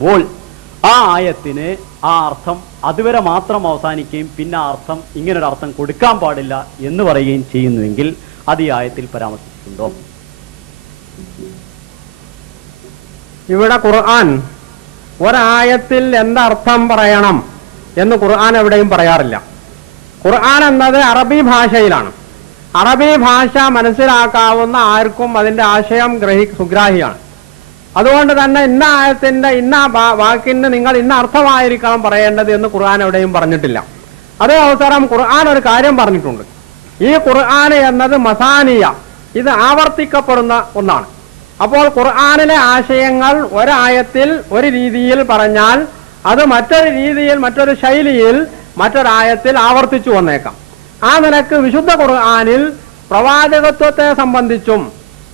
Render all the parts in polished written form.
അപ്പോൾ ആ ആയത്തിന് ആ അർത്ഥം അതുവരെ മാത്രം അവസാനിക്കുകയും പിന്നെ ആ അർത്ഥം ഇങ്ങനൊരു അർത്ഥം കൊടുക്കാൻ പാടില്ല എന്ന് പറയുകയും ചെയ്യുന്നുവെങ്കിൽ അത് ഈ ആയത്തിൽ പരാമർശിച്ചിട്ടുണ്ടോ? ഇവിടെ ഖുർആൻ ഒരായത്തിൽ എന്തർത്ഥം പറയണം എന്ന് ഖുർആൻ എവിടെയും പറയാറില്ല. ഖുർആൻ എന്നത് അറബി ഭാഷയിലാണ്. അറബി ഭാഷ മനസ്സിലാക്കാവുന്ന ആർക്കും അതിന്റെ ആശയം സുഗ്രാഹിയാണ്. അതുകൊണ്ട് തന്നെ ഇന്ന ആയത്തിന്റെ ഇന്ന വാക്കിന് നിങ്ങൾ ഇന്ന അർത്ഥമായിരിക്കണം പറയേണ്ടത് എന്ന് ഖുർആൻ എവിടെയും പറഞ്ഞിട്ടില്ല. അതേ അവസരം ഖുർആൻ ഒരു കാര്യം പറഞ്ഞിട്ടുണ്ട്. ഈ ഖുർആൻ എന്നത് മസാനിയ, ഇത് ആവർത്തിക്കപ്പെടുന്ന ഒന്നാണ്. അപ്പോൾ ഖുർആനിലെ ആശയങ്ങൾ ഒരായത്തിൽ ഒരു രീതിയിൽ പറഞ്ഞാൽ അത് മറ്റൊരു രീതിയിൽ മറ്റൊരു ശൈലിയിൽ മറ്റൊരായത്തിൽ ആവർത്തിച്ചു വന്നേക്കാം. ആ നിലക്ക് വിശുദ്ധ ഖുർആനിൽ പ്രവാചകത്വത്തെ സംബന്ധിച്ചും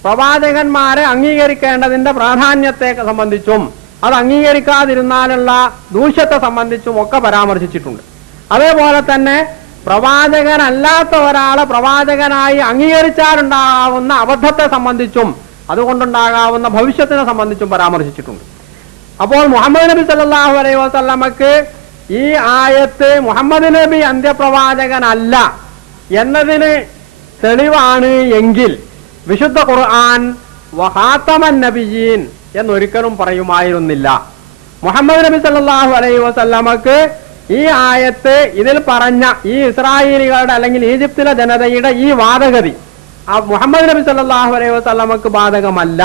പ്രവാചകന്മാരെ അംഗീകരിക്കേണ്ടതിന്റെ പ്രാധാന്യത്തെ സംബന്ധിച്ചും അത് അംഗീകരിക്കാതിരുന്നാലുള്ള ദൂഷ്യത്തെ സംബന്ധിച്ചും ഒക്കെ പരാമർശിച്ചിട്ടുണ്ട്. അതേപോലെ തന്നെ പ്രവാചകനല്ലാത്ത ഒരാളെ പ്രവാചകനായി അംഗീകരിച്ചാലുണ്ടാകാവുന്ന അബദ്ധത്തെ സംബന്ധിച്ചും അതുകൊണ്ടുണ്ടാകാവുന്ന ഭവിഷ്യത്തിനെ സംബന്ധിച്ചും പരാമർശിച്ചിട്ടുണ്ട്. അപ്പോൾ മുഹമ്മദ് നബി സല്ലല്ലാഹു അലൈഹി വസല്ലമക്ക് ഈ ആയത്ത് മുഹമ്മദ് നബി അന്ത്യപ്രവാചകനല്ല എന്നതിന് തെളിവാണ് എങ്കിൽ വിശുദ്ധ ഖുർആൻ വഖാതമൻ നബിയീൻ എന്നൊരിക്കലും പറയുമായിരുന്നില്ല. മുഹമ്മദ് നബി സല്ലല്ലാഹു അലൈഹി വസല്ലമക്ക് ഈ ആയത്ത് ഇതിൽ പറഞ്ഞ ഈ ഇസ്രായേലികളുടെ അല്ലെങ്കിൽ ഈജിപ്തിലെ ജനതയുടെ ഈ വാദഗതി മുഹമ്മദ് നബി സല്ലല്ലാഹു അലൈഹി വസല്ലമക്ക് ബാധകമല്ല.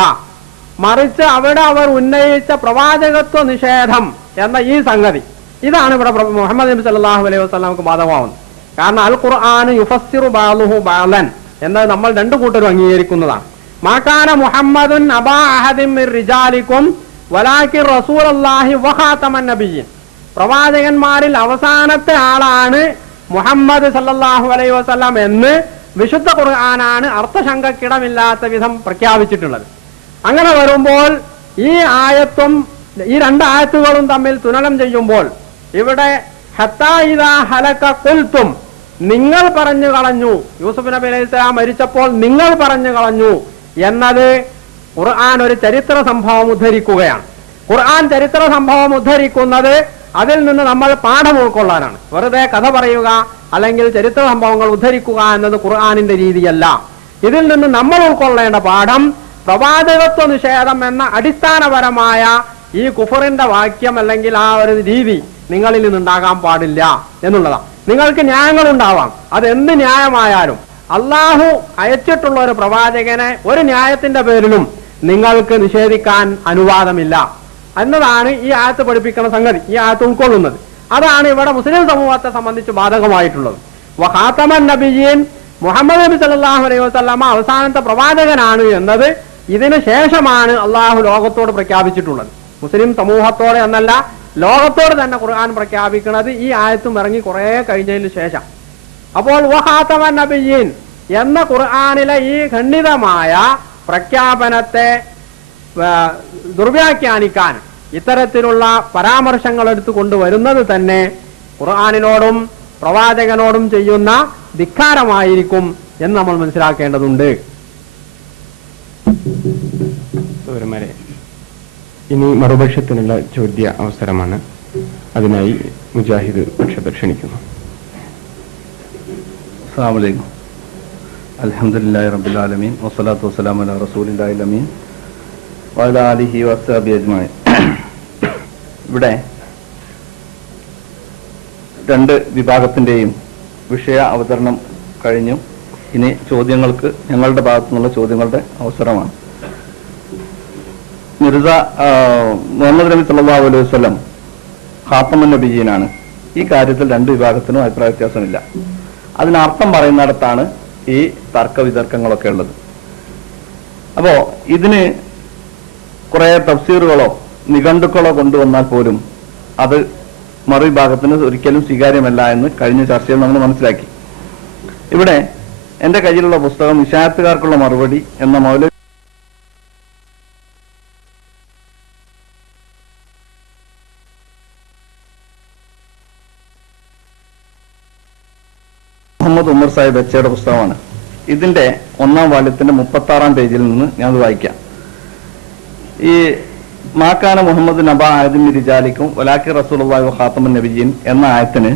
മറിച്ച് അവിടെ അവർ ഉന്നയിച്ച പ്രവാചകത്വ നിഷേധം എന്ന ഈ സംഗതി ഇതാണ് ഇവിടെ മുഹമ്മദ് നബി സല്ലല്ലാഹു അലൈഹി വസല്ലമക്ക് ബാധകമാവുന്നത്. കാരണം അൽ ഖുർആൻ യുഫസ്സിറു ബഅ്ലുഹു ബഅ്ലൻ എന്നത് നമ്മൾ രണ്ടു കൂട്ടരും അംഗീകരിക്കുന്നതാണ്. മാകാന മുഹമ്മദുൻ അബാ അഹദിൻ മിർ റിജാലിക്കും വലാകിൻ റസൂലുള്ളാഹി വഖാതമൻ നബിയ്യിൻ. പ്രവാചകന്മാരിൽ അവസാനത്തെ ആളാണ് മുഹമ്മദ് സല്ലല്ലാഹു അലൈഹി വസല്ലം എന്ന് വിശുദ്ധ ഖുർആനാണ് അർത്ഥശങ്കക്കിടമില്ലാത്ത വിധം പ്രഖ്യാപിച്ചിട്ടുള്ളത്. അങ്ങനെ വരുമ്പോൾ ഈ ആയത്തും ഈ രണ്ട് ആയത്തുകളും തമ്മിൽ തുലനം ചെയ്യുമ്പോൾ ഇവിടെ ഹത്താ ഇദാ ഹലക ഖുൽതും, നിങ്ങൾ പറഞ്ഞു കളഞ്ഞു, യൂസുഫ് നബി അലൈഹി സ്വലാം മരിച്ചപ്പോൾ നിങ്ങൾ പറഞ്ഞു കളഞ്ഞു എന്നത് ഖുർആൻ ഒരു ചരിത്ര സംഭവം ഉദ്ധരിക്കുകയാണ്. ഖുർആൻ ചരിത്ര സംഭവം ഉദ്ധരിക്കുന്നത് അതിൽ നിന്ന് നമ്മൾ പാഠം ഉൾക്കൊള്ളാനാണ്. വെറുതെ കഥ പറയുക അല്ലെങ്കിൽ ചരിത്ര സംഭവങ്ങൾ ഉദ്ധരിക്കുക എന്നത് ഖുർആനിന്റെ രീതിയല്ല. ഇതിൽ നിന്ന് നമ്മൾ ഉൾക്കൊള്ളേണ്ട പാഠം പ്രവാചകത്വ നിഷേധം എന്ന അടിസ്ഥാനപരമായ ഈ കുഫറിന്റെ വാക്യം അല്ലെങ്കിൽ ആ ഒരു രീതി നിങ്ങളിൽ നിന്നുണ്ടാകാൻ പാടില്ല എന്നുള്ളതാണ്. നിങ്ങൾക്ക് ന്യായങ്ങൾ ഉണ്ടാവാം, അത് എന്ത് ന്യായമായാലും അള്ളാഹു അയച്ചിട്ടുള്ള ഒരു പ്രവാചകനെ ഒരു ന്യായത്തിന്റെ പേരിലും നിങ്ങൾക്ക് നിഷേധിക്കാൻ അനുവാദമില്ല എന്നതാണ് ഈ ആയത്ത് പഠിപ്പിക്കുന്ന സംഗതി, ഈ ആയത്ത് ഉൾക്കൊള്ളുന്നത്. അതാണ് ഇവിടെ മുസ്ലിം സമൂഹത്തെ സംബന്ധിച്ച് ബാധകമായിട്ടുള്ളത്. വഖാതമൻ നബിയീൻ, മുഹമ്മദ് നബി സല്ലല്ലാഹു അലൈഹി വസല്ലമ അവസാനത്തെ പ്രവാചകനാണ് എന്നത് ഇതിനു ശേഷമാണ് അള്ളാഹു ലോകത്തോട് പ്രഖ്യാപിച്ചിട്ടുള്ളത്. മുസ്ലിം സമൂഹത്തോടെ എന്നല്ല, ലോകത്തോട് തന്നെ ഖുർആൻ പ്രഖ്യാപിക്കുന്നത് ഈ ആയത്തും ഇറങ്ങി കുറെ കഴിഞ്ഞതിന് ശേഷം. അപ്പോൾ വഖാതമൻ നബിയീൻ എന്ന ഖുർആനിലെ ഈ ഖണ്ഡിതമായ പ്രഖ്യാപനത്തെ ദുർവ്യാഖ്യാനിക്കാൻ ഇത്തരത്തിലുള്ള പരാമർശങ്ങൾ എടുത്തു കൊണ്ടുവരുന്നത് തന്നെ ഖുർആനിനോടും പ്രവാചകനോടും ചെയ്യുന്ന ധിക്കാരമായിരിക്കും എന്ന് നമ്മൾ മനസ്സിലാക്കേണ്ടതുണ്ട്. ഇനി മറുപക്ഷത്തിനുള്ള ചോദ്യ അവസരമാണ്. അതിനായി മുജാഹിദ് പക്ഷത്തെ ക്ഷണിക്കുന്നു. അസ്സലാമു അലൈക്കും. അൽഹംദുലില്ലാഹി റബ്ബിൽ ആലമീൻ വസ്സലാത്തു വസ്സലാമു അലാ റസൂലില്ലാഹിൽ അമീൻ വഅലാ ആലിഹി വസ്സഹബിഹി അജ്മഈൻ. ഇവിടെ രണ്ട് വിഭാഗത്തിന്റെയും വിഷയ അവതരണം കഴിഞ്ഞു. ഇനി ചോദ്യങ്ങൾക്ക് ഞങ്ങളുടെ ഭാഗത്തു നിന്നുള്ള ചോദ്യങ്ങളുടെ അവസരമാണ്. മിർസ മുഹമ്മദ് നബി സല്ലല്ലാഹു അലൈഹി വസല്ലം ഖാതമുൻ നബിയീനാണ്. ഈ കാര്യത്തിൽ രണ്ട് വിഭാഗത്തിനും അഭിപ്രായ വ്യത്യാസമില്ല. അതിനർത്ഥം പറയുന്നിടത്താണ് ഈ തർക്ക വിതർക്കങ്ങളൊക്കെ ഉള്ളത്. അപ്പോ ഇതിന് കുറെ തഫ്സീറുകളോ നിഘണ്ടുക്കളോ കൊണ്ടുവന്നാൽ പോലും അത് മറുവിഭാഗത്തിന് ഒരിക്കലും സ്വീകാര്യമല്ല എന്ന് കഴിഞ്ഞ ചർച്ചയിൽ നമ്മൾ മനസ്സിലാക്കി. ഇവിടെ എന്റെ കയ്യിലുള്ള പുസ്തകം വിശായത്തുകാർക്കുള്ള മറുപടി എന്ന മൗലവി മുഹമ്മദ് ഉമർ സാഹിബ് എച്ചയുടെ പുസ്തകമാണ്. ഇതിന്റെ 1ാം വാല്യത്തിന്റെ 36-ാം പേജിൽ നിന്ന് ഞാൻ അത് വായിക്കാം. ഈ മാക്കാന മുഹമ്മദ് നബ ആയതും റിജാലിക്കും വലാക്കി റസൂലുള്ളാഹി ഖാത്തമുൻ നബിയീൻ എന്ന ആയത്തിന്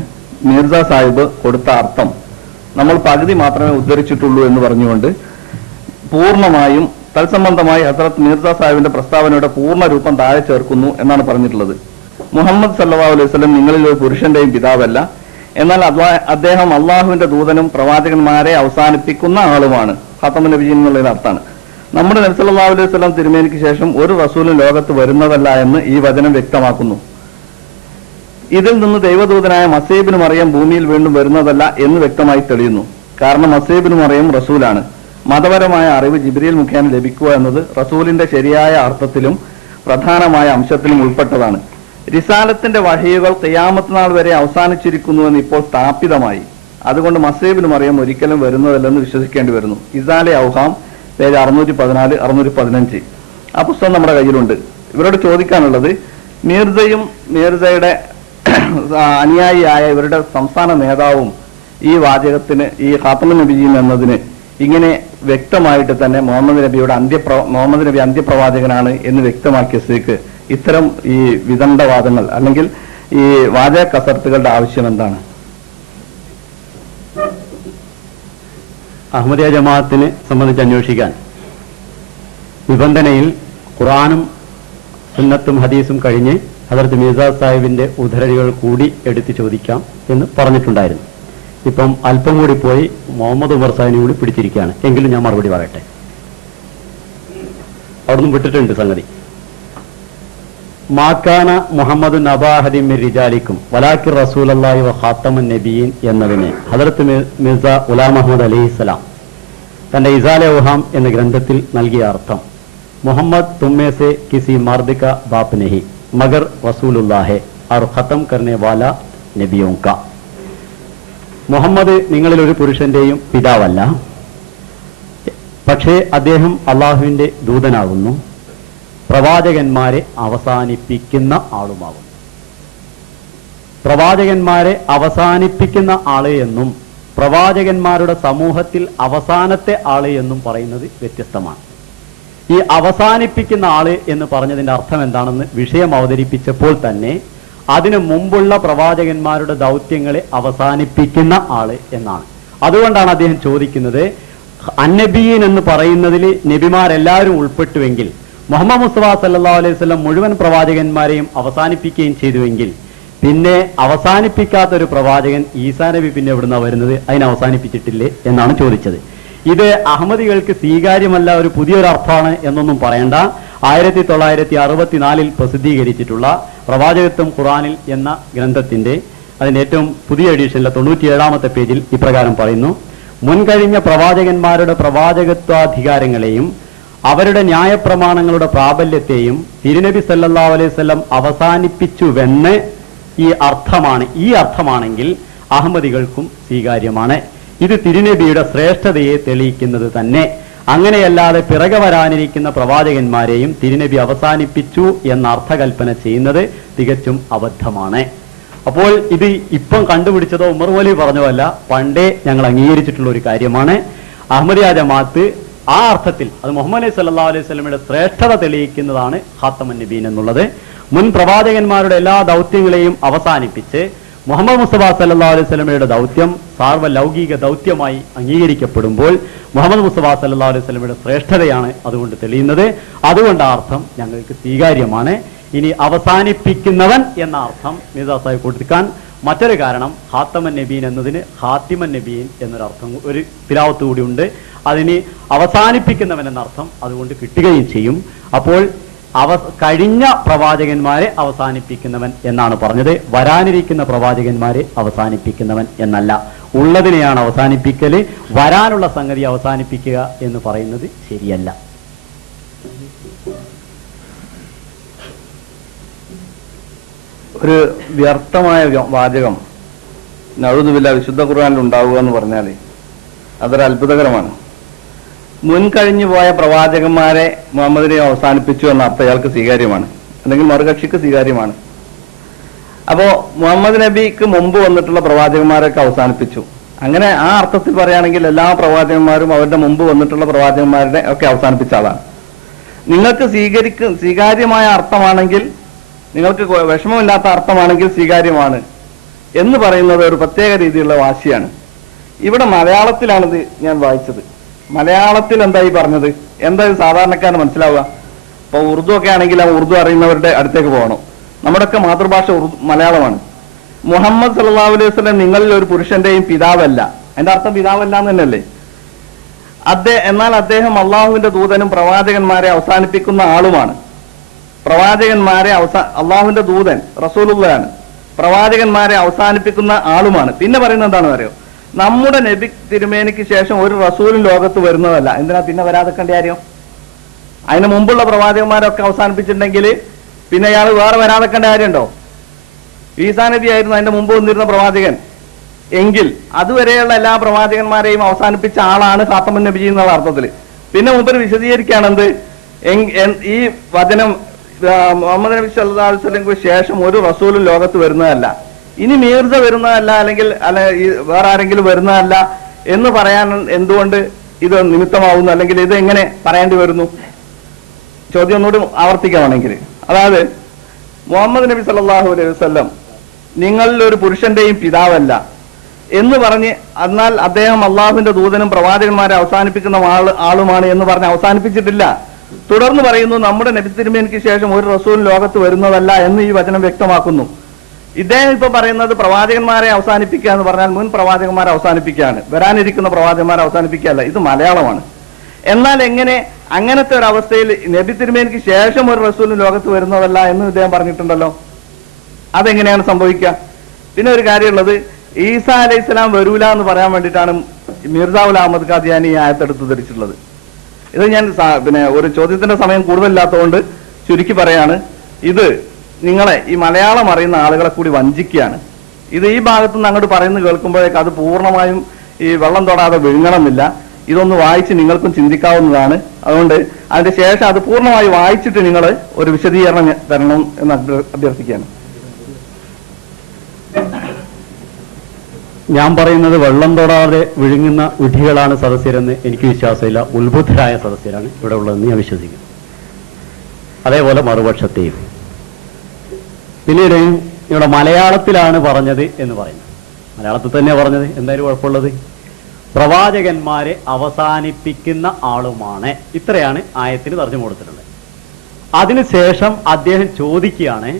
മിർസ സാഹിബ് കൊടുത്ത അർത്ഥം നമ്മൾ പകുതി മാത്രമേ ഉദ്ധരിച്ചിട്ടുള്ളൂ എന്ന് പറഞ്ഞുകൊണ്ട് പൂർണ്ണമായും തത്സംബന്ധമായി ഹസ്രത്ത് മിർസ സാഹിബിന്റെ പ്രസ്താവനയുടെ പൂർണ്ണ രൂപം താഴെ ചേർക്കുന്നു എന്നാണ് പറഞ്ഞിട്ടുള്ളത്. മുഹമ്മദ് സല്ലല്ലാഹു അലൈഹി വസല്ലം നിങ്ങളിൽ ഒരു പുരുഷന്റെയും പിതാവല്ല, എന്നാൽ അദ്ദേഹം അള്ളാഹുവിന്റെ ദൂതനും പ്രവാചകന്മാരെ അവസാനിപ്പിക്കുന്ന ആളുമാണ്. ഖാത്തമുൻ നബിയീൻ എന്നുള്ളതിന് അർത്ഥമാണ്. നമ്മുടെ നബി സല്ലല്ലാഹു അലൈഹി വസല്ലം തിരുമേനിക്ക് ശേഷം ഒരു റസൂലും ലോകത്ത് വരുന്നതല്ല എന്ന് ഈ വചനം വ്യക്തമാക്കുന്നു. ഇതിൽ നിന്ന് ദൈവദൂതനായ മസീബിന് മറിയം ഭൂമിയിൽ വീണ്ടും വരുന്നതല്ല എന്ന് വ്യക്തമായി തെളിയുന്നു. കാരണം മസീബിന് മറിയം റസൂലാണ്. മതപരമായ അറിവ് ജിബ്രീൽ മുഖേന ലഭിക്കുക എന്നത് റസൂലിന്റെ ശരിയായ അർത്ഥത്തിലും പ്രധാനമായ അംശത്തിലും ഉൾപ്പെട്ടതാണ്. റിസാലത്തിന്റെ വഹിയുകൾ ഖിയാമത്ത് നാൾ വരെ അവസാനിച്ചിരിക്കുന്നുവെന്ന് ഇപ്പോൾ സ്ഥാപിതമായി. അതുകൊണ്ട് മസീബിന് മറിയം ഒരിക്കലും വരുന്നതല്ലെന്ന് വിശ്വസിക്കേണ്ടി വരുന്നു. ഇസാലെ ഔഹാം പേജ് 614, 615. ആ പുസ്തകം നമ്മുടെ കയ്യിലുണ്ട്. ഇവരോട് ചോദിക്കാനുള്ളത്, മീർസയും മീർസയുടെ അനുയായിയായ ഇവരുടെ സംസ്ഥാന നേതാവും ഈ വാചകത്തിന്, ഈ ഖാത്തമുൻ നബിയീൻ എന്നതിന് ഇങ്ങനെ വ്യക്തമായിട്ട് തന്നെ മുഹമ്മദ് നബി അന്ത്യപ്രവാചകനാണ് എന്ന് വ്യക്തമാക്കിയ സ്ഥിതിക്ക് ഇത്തരം ഈ വിദണ്ഡവാദങ്ങൾ അല്ലെങ്കിൽ ഈ വാചക കസർത്തുകളുടെ ആവശ്യം എന്താണ്? അഹമ്മദിയ ജമാഅത്തിനെ സംബന്ധിച്ച് അന്വേഷിക്കാൻ നിബന്ധനയിൽ ഖുർആനും സുന്നത്തും ഹദീസും കഴിഞ്ഞ് ഹദരത്ത് മിർസ സാഹിബിന്റെ ഉദ്ധരണികൾ കൂടി എടുത്തു ചോദിക്കാം എന്ന് പറഞ്ഞിട്ടുണ്ടായിരുന്നു. ഇപ്പം അല്പം കൂടി പോയി മുഹമ്മദ് ഉമർ സാഹിബിനെ കൂടി പിടിച്ചിരിക്കുകയാണ്. എങ്കിലും ഞാൻ മറുപടി പറയട്ടെ. അവിടുന്ന് വിട്ടിട്ടുണ്ട് സംഗതി. മാക്കാന മുഹമ്മദ് നബാഹദി മിർ റിജാലിക്കും വലാക്കി റസൂലല്ലാഹി വ ഖാത്തമുൻ നബിയീൻ എന്നതിനെ ഹദരത്ത് മിർസ ഗുലാം അഹ്മദ് അലൈഹിസ്സലാം തന്റെ ഇസാലെ ഊഹാം എന്ന ഗ്രന്ഥത്തിൽ നൽകിയ അർത്ഥം, മുഹമ്മദ് തുമ്മേ സെ കിസി മർദ് കാ ബാപ്പ് നഹി മഗർ റസൂലുള്ളാഹെ और ഖത്തം करने वाला നബിയോं का. മുഹമ്മദ് നിങ്ങളിൽ ഒരു പുരുഷന്റെയും പിതാവല്ല, പക്ഷേ അദ്ദേഹം അള്ളാഹുവിന്റെ ദൂതനാകുന്നു, പ്രവാചകന്മാരെ അവസാനിപ്പിക്കുന്ന ആളുമാകുന്നു. പ്രവാചകന്മാരെ അവസാനിപ്പിക്കുന്ന ആള് എന്നും പ്രവാചകന്മാരുടെ സമൂഹത്തിൽ അവസാനത്തെ ആള് എന്നും പറയുന്നത് വ്യത്യസ്തമാണ്. ഈ അവസാനിപ്പിക്കുന്ന ആള് എന്ന് പറഞ്ഞതിന്റെ അർത്ഥം എന്താണെന്ന് വിഷയം അവതരിപ്പിച്ചപ്പോൾ തന്നെ അതിനു മുമ്പുള്ള പ്രവാചകന്മാരുടെ ദൗത്യങ്ങളെ അവസാനിപ്പിക്കുന്ന ആള് എന്നാണ്. അതുകൊണ്ടാണ് അദ്ദേഹം ചോദിക്കുന്നത്, അന്നബിയീൻ എന്ന് പറയുന്നതിൽ നബിമാരെല്ലാവരും ഉൾപ്പെട്ടുവെങ്കിൽ മുഹമ്മദ് മുസ്തഫ സല്ലല്ലാഹു അലൈഹി വസല്ലം മുഴുവൻ പ്രവാചകന്മാരെയും അവസാനിപ്പിക്കുകയും ചെയ്തുവെങ്കിൽ പിന്നെ അവസാനിപ്പിക്കാത്ത ഒരു പ്രവാചകൻ ഈസാ നബി പിന്നെ എവിടുന്നാ വരുന്നത്? അതിനെ അവസാനിപ്പിച്ചിട്ടില്ലേ എന്നാണ് ചോദിച്ചത്. ഇത് അഹമ്മദികൾക്ക് സ്വീകാര്യമല്ല, ഒരു പുതിയൊരു അർത്ഥമാണ് എന്നൊന്നും പറയണ്ട. 1964 പ്രസിദ്ധീകരിച്ചിട്ടുള്ള പ്രവാചകത്വം ഖുറാനിൽ എന്ന ഗ്രന്ഥത്തിന്റെ അതിന്റെ ഏറ്റവും പുതിയ എഡിഷനിലെ 97ാമത്തെ പേജിൽ ഇപ്രകാരം പറയുന്നു: മുൻകഴിഞ്ഞ പ്രവാചകന്മാരുടെ പ്രവാചകത്വാധികാരങ്ങളെയും അവരുടെ ന്യായപ്രമാണങ്ങളുടെ പ്രാബല്യത്തെയും തിരുനബി സല്ലല്ലാഹു അലൈഹി വസല്ലം അവസാനിപ്പിച്ചുവെന്ന് ഈ അർത്ഥമാണെങ്കിൽ അഹമ്മദികൾക്കും സ്വീകാര്യമാണ്. ഇത് തിരുനബിയുടെ ശ്രേഷ്ഠതയെ തെളിയിക്കുന്നത് തന്നെ. അങ്ങനെയല്ലാതെ പിറകെ വരാനിരിക്കുന്ന പ്രവാചകന്മാരെയും തിരുനബി അവസാനിപ്പിച്ചു എന്ന അർത്ഥകൽപ്പന ചെയ്യുന്നത് തികച്ചും അബദ്ധമാണ്. അപ്പോൾ ഇത് ഇപ്പം കണ്ടുപിടിച്ചതോ ഉമർ വലി പറഞ്ഞതല്ല, പണ്ടേ ഞങ്ങൾ അംഗീകരിച്ചിട്ടുള്ള ഒരു കാര്യമാണ്. അഹമ്മദിയ ജമാഅത്ത് ആ അർത്ഥത്തിൽ അത് മുഹമ്മദ് നബി സല്ലല്ലാഹു അലൈഹി വസല്ലമയുടെ ശ്രേഷ്ഠത തെളിയിക്കുന്നതാണ് ഖാത്തമുൻ നബിയീൻ എന്നുള്ളത്. മുൻ പ്രവാചകന്മാരുടെ എല്ലാ ദൗത്യങ്ങളെയും അവസാനിപ്പിച്ച് മുഹമ്മദ് മുസ്തഫ സല്ലല്ലാഹു അലൈഹി വസല്ലമയുടെ ദൗത്യം സാർവലൗകിക ദൗത്യമായി അംഗീകരിക്കപ്പെടുമ്പോൾ മുഹമ്മദ് മുസ്തഫ സല്ലല്ലാഹു അലൈഹി വസല്ലമയുടെ ശ്രേഷ്ഠതയാണ് അതുകൊണ്ട് തെളിയുന്നത്. അതുകൊണ്ട് ആ അർത്ഥം ഞങ്ങൾക്ക് സ്വീകാര്യമാണ്. ഇനി അവസാനിപ്പിക്കുന്നവൻ എന്ന അർത്ഥം മിർസ സാഹിബ് കൊടുക്കാൻ മറ്റൊരു കാരണം, ഖാത്തമുൻ നബീൻ എന്നതിന് ഖാത്തിമുൻ നബീൻ എന്നൊരർത്ഥം ഒരു തിലാവത്ത് കൂടി ഉണ്ട്. അതിന് അവസാനിപ്പിക്കുന്നവൻ എന്നർത്ഥം അതുകൊണ്ട് കിട്ടുകയും ചെയ്യും. അപ്പോൾ കഴിഞ്ഞ പ്രവാചകന്മാരെ അവസാനിപ്പിക്കുന്നവൻ എന്നാണ് പറഞ്ഞത്, വരാനിരിക്കുന്ന പ്രവാചകന്മാരെ അവസാനിപ്പിക്കുന്നവൻ എന്നല്ല. ഉള്ളതിനെയാണ് അവസാനിപ്പിക്കല്, വരാനുള്ള സംഗതി അവസാനിപ്പിക്കുക എന്ന് പറയുന്നത് ശരിയല്ല. ഒരു വ്യർത്ഥമായ വാചകം നഊദുബില്ലാ വിശുദ്ധ ഖുർആനിൽ ഉണ്ടാവുക എന്ന് പറഞ്ഞാൽ അതൊരു അത്ഭുതകരമാണ്. മുൻകഴിഞ്ഞു പോയ പ്രവാചകന്മാരെ മുഹമ്മദിനെ അവസാനിപ്പിച്ചു എന്ന അർത്ഥം അയാൾക്ക് സ്വീകാര്യമാണ്, അല്ലെങ്കിൽ മറുകക്ഷിക്ക് സ്വീകാര്യമാണ്. അപ്പോ മുഹമ്മദ് നബിക്ക് മുമ്പ് വന്നിട്ടുള്ള പ്രവാചകന്മാരൊക്കെ അവസാനിപ്പിച്ചു. അങ്ങനെ ആ അർത്ഥത്തിൽ പറയുകയാണെങ്കിൽ എല്ലാ പ്രവാചകന്മാരും അവരുടെ മുമ്പ് വന്നിട്ടുള്ള പ്രവാചകന്മാരുടെ ഒക്കെ അവസാനിപ്പിച്ച ആളാണ്. നിങ്ങൾക്ക് സ്വീകാര്യമായ അർത്ഥമാണെങ്കിൽ, നിങ്ങൾക്ക് വിഷമമില്ലാത്ത അർത്ഥമാണെങ്കിൽ സ്വീകാര്യമാണ് എന്ന് പറയുന്നത് ഒരു പ്രത്യേക രീതിയിലുള്ള വാശിയാണ്. ഇവിടെ മലയാളത്തിലാണിത് ഞാൻ വായിച്ചത്. മലയാളത്തിൽ എന്തായി പറഞ്ഞത്, എന്താ ഇത് സാധാരണക്കാരന് മനസ്സിലാവുക? ഇപ്പൊ ഉറുദു ഒക്കെ ആണെങ്കിൽ ആ ഉറുദു അറിയുന്നവരുടെ അടുത്തേക്ക് പോകണം. നമ്മുടെയൊക്കെ മാതൃഭാഷ മലയാളമാണ്. മുഹമ്മദ് സല്ലല്ലാഹു അലൈഹി വസല്ലം നിങ്ങളിൽ ഒരു പുരുഷന്റെയും പിതാവല്ല. അതിന്റെ അർത്ഥം പിതാവല്ല എന്ന് തന്നെയല്ലേ? എന്നാൽ അദ്ദേഹം അള്ളാഹുവിന്റെ ദൂതനും പ്രവാചകന്മാരെ അവസാനിപ്പിക്കുന്ന ആളുമാണ്. പ്രവാചകന്മാരെ അള്ളാഹുവിന്റെ ദൂതൻ റസൂലുള്ളാഹിയാണ്, പ്രവാചകന്മാരെ അവസാനിപ്പിക്കുന്ന ആളുമാണ്. പിന്നെ പറയുന്നത് എന്താണെന്ന് അറിയോ? നമ്മുടെ നബി തിരുമേനിക്ക് ശേഷം ഒരു റസൂലും ലോകത്ത് വരുന്നതല്ല. എന്തിനാ പിന്നെ വരാതെക്കേണ്ട കാര്യം? അതിന് മുമ്പുള്ള പ്രവാചകന്മാരൊക്കെ അവസാനിപ്പിച്ചിട്ടുണ്ടെങ്കിൽ പിന്നെ അയാൾ വേറെ വരാതെക്കേണ്ട കാര്യമുണ്ടോ? ഈസാ നബി ആയിരുന്നു അതിന്റെ മുമ്പ് വന്നിരുന്ന പ്രവാചകൻ എങ്കിൽ അതുവരെയുള്ള എല്ലാ പ്രവാചകന്മാരെയും അവസാനിപ്പിച്ച ആളാണ് ഖാത്തമുൻ നബി എന്നുള്ള അർത്ഥത്തിൽ. പിന്നെ മുമ്പ് വിശദീകരിക്കുകയാണ് എന്ത്, ഈ വചനം മുഹമ്മദ് നബി സല്ലല്ലാഹു അലൈഹി വസല്ലമയ്ക്ക് ശേഷം ഒരു റസൂലും ലോകത്ത് വരുന്നതല്ല, ഇനി മീർസ വരുന്നതല്ല, അല്ലെങ്കിൽ വേറെ ആരെങ്കിലും വരുന്നതല്ല എന്ന് പറയാൻ എന്തുകൊണ്ട് ഇത് നിമിത്തമാവുന്നു, അല്ലെങ്കിൽ ഇത് എങ്ങനെ പറയേണ്ടി വരുന്നു? ചോദ്യം ഒന്നുകൂടി ആവർത്തിക്കുകയാണെങ്കിൽ, അതായത് മുഹമ്മദ് നബി സല്ലല്ലാഹു അലൈഹി വസല്ലം നിങ്ങളിൽ ഒരു പുരുഷന്റെയും പിതാവല്ല എന്ന് പറഞ്ഞ്, എന്നാൽ അദ്ദേഹം അള്ളാഹുവിന്റെ ദൂതനും പ്രവാചകന്മാരെ അവസാനിപ്പിക്കുന്ന ആളുമാണ് എന്ന് പറഞ്ഞ് അവസാനിപ്പിച്ചിട്ടില്ല. തുടർന്ന് പറയുന്നു നമ്മുടെ നബി തിരുമേനിക്ക് ശേഷം ഒരു റസൂൽ ലോകത്ത് വരുന്നതല്ല എന്ന് ഈ വചനം വ്യക്തമാക്കുന്നു. ഇദ്ദേഹം ഇപ്പൊ പറയുന്നത് പ്രവാചകന്മാരെ അവസാനിപ്പിക്കുക എന്ന് പറഞ്ഞാൽ മുൻ പ്രവാചകന്മാരെ അവസാനിപ്പിക്കുകയാണ്, വരാനിരിക്കുന്ന പ്രവാചകന്മാരെ അവസാനിപ്പിക്കുകയല്ല. ഇത് മലയാളമാണ്. എന്നാൽ എങ്ങനെ അങ്ങനത്തെ ഒരു അവസ്ഥയിൽ നബി തിരുമേനിക്ക് ശേഷം ഒരു റസൂൽ ലോകത്ത് വരുന്നതല്ല എന്ന് ഇദ്ദേഹം പറഞ്ഞിട്ടുണ്ടല്ലോ, അതെങ്ങനെയാണ് സംഭവിക്കുക? പിന്നെ ഒരു കാര്യമുള്ളത്, ഈസാ അലൈഹിസ്സലാം വരൂല എന്ന് പറയാൻ വേണ്ടിയിട്ടാണ് മിർസാഉൽ അഹമ്മദ് ഖാദിയാനി ഈ ആയത്തെടുത്ത് ധരിച്ചിട്ടുള്ളത്. ഇത് ഞാൻ പിന്നെ ഒരു ചോദ്യത്തിന്റെ സമയം കൂടുതലില്ലാത്തതുകൊണ്ട് ചുരുക്കി പറയാണ്. ഇത് നിങ്ങളെ ഈ മലയാളം അറിയുന്ന ആളുകളെ കൂടി വഞ്ചിക്കുകയാണ്. ഇത് ഈ ഭാഗത്തുനിന്ന് അങ്ങോട്ട് പറയുന്നത് കേൾക്കുമ്പോഴേക്ക് അത് പൂർണ്ണമായും ഈ വെള്ളം തൊടാതെ വിഴുങ്ങണമെന്നില്ല. ഇതൊന്ന് വായിച്ച് നിങ്ങൾക്കും ചിന്തിക്കാവുന്നതാണ്. അതുകൊണ്ട് അതിന്റെ ശേഷം അത് പൂർണ്ണമായി വായിച്ചിട്ട് നിങ്ങൾ ഒരു വിശദീകരണം തരണം എന്ന് അഭ്യർത്ഥിക്കുകയാണ്. ഞാൻ പറയുന്നത് വെള്ളം തൊടാതെ വിഴുങ്ങുന്ന വിധികളാണ് സദസ്യരെന്ന് എനിക്ക് വിശ്വാസമില്ല. ഉത്ബുദ്ധരായ സദസ്യരാണ് ഇവിടെ ഉള്ളതെന്ന് ഞാൻ വിശ്വസിക്കുന്നു. അതേപോലെ മറുപക്ഷത്തെയും. പിന്നീട് ഇവിടെ മലയാളത്തിലാണ് പറഞ്ഞത് എന്ന് പറയുന്നത്. മലയാളത്തിൽ തന്നെയാണ് പറഞ്ഞത്, എന്തായാലും കുഴപ്പമുള്ളത്? പ്രവാചകന്മാരെ അവസാനിപ്പിക്കുന്ന ആളുമാണ്. ഇത്രയാണ് ആയത്തിന് തർജ്ജമ കൊടുത്തിട്ടുള്ളത്. അതിനുശേഷം അദ്ദേഹം ചോദിക്കുകയാണ്,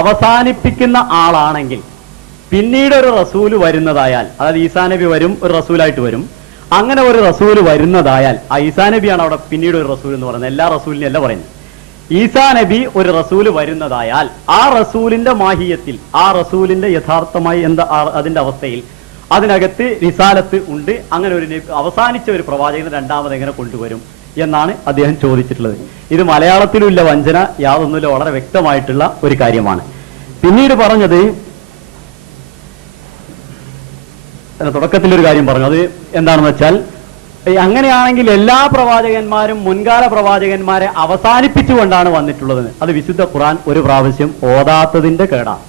അവസാനിപ്പിക്കുന്ന ആളാണെങ്കിൽ പിന്നീട് ഒരു റസൂല് വരുന്നതായാൽ, അതായത് ഈസാ നബി വരും, ഒരു റസൂലായിട്ട് വരും. അങ്ങനെ ഒരു റസൂല് വരുന്നതായാൽ, ആ ഈസാ നബിയാണ് അവിടെ പിന്നീട് ഒരു റസൂൽ എന്ന് പറയുന്നത്, എല്ലാ റസൂലിനും അല്ല പറയുന്നത്. ഈസാ നബി ഒരു റസൂല് വരുന്നതായാൽ ആ റസൂലിന്റെ മാഹിയത്തിൽ, ആ റസൂലിന്റെ യഥാർത്ഥമായി എന്താ അതിന്റെ അവസ്ഥയിൽ അതിനകത്ത് റിസാലത്ത് ഉണ്ട്. അങ്ങനെ ഒരു അവസാനിച്ച ഒരു പ്രവാചകനെ രണ്ടാമത് എങ്ങനെ കൊണ്ടുവരും എന്നാണ് അദ്ദേഹം ചോദിച്ചിട്ടുള്ളത്. ഇത് മലയാളത്തിലും ഇല്ല വഞ്ചന, യാതൊന്നുമില്ല, വളരെ വ്യക്തമായിട്ടുള്ള ഒരു കാര്യമാണ്. പിന്നീട് പറഞ്ഞത്, തുടക്കത്തിലൊരു കാര്യം പറഞ്ഞു, അത് എന്താണെന്ന് വെച്ചാൽ, അങ്ങനെയാണെങ്കിൽ എല്ലാ പ്രവാചകന്മാരും മുൻകാല പ്രവാചകന്മാരെ അവസാനിപ്പിച്ചുകൊണ്ടാണ് വന്നിട്ടുള്ളത്. അത് വിശുദ്ധ ഖുർആൻ ഒരു പ്രാവശ്യം ഓതാത്തതിന്റെ കേടാണ്.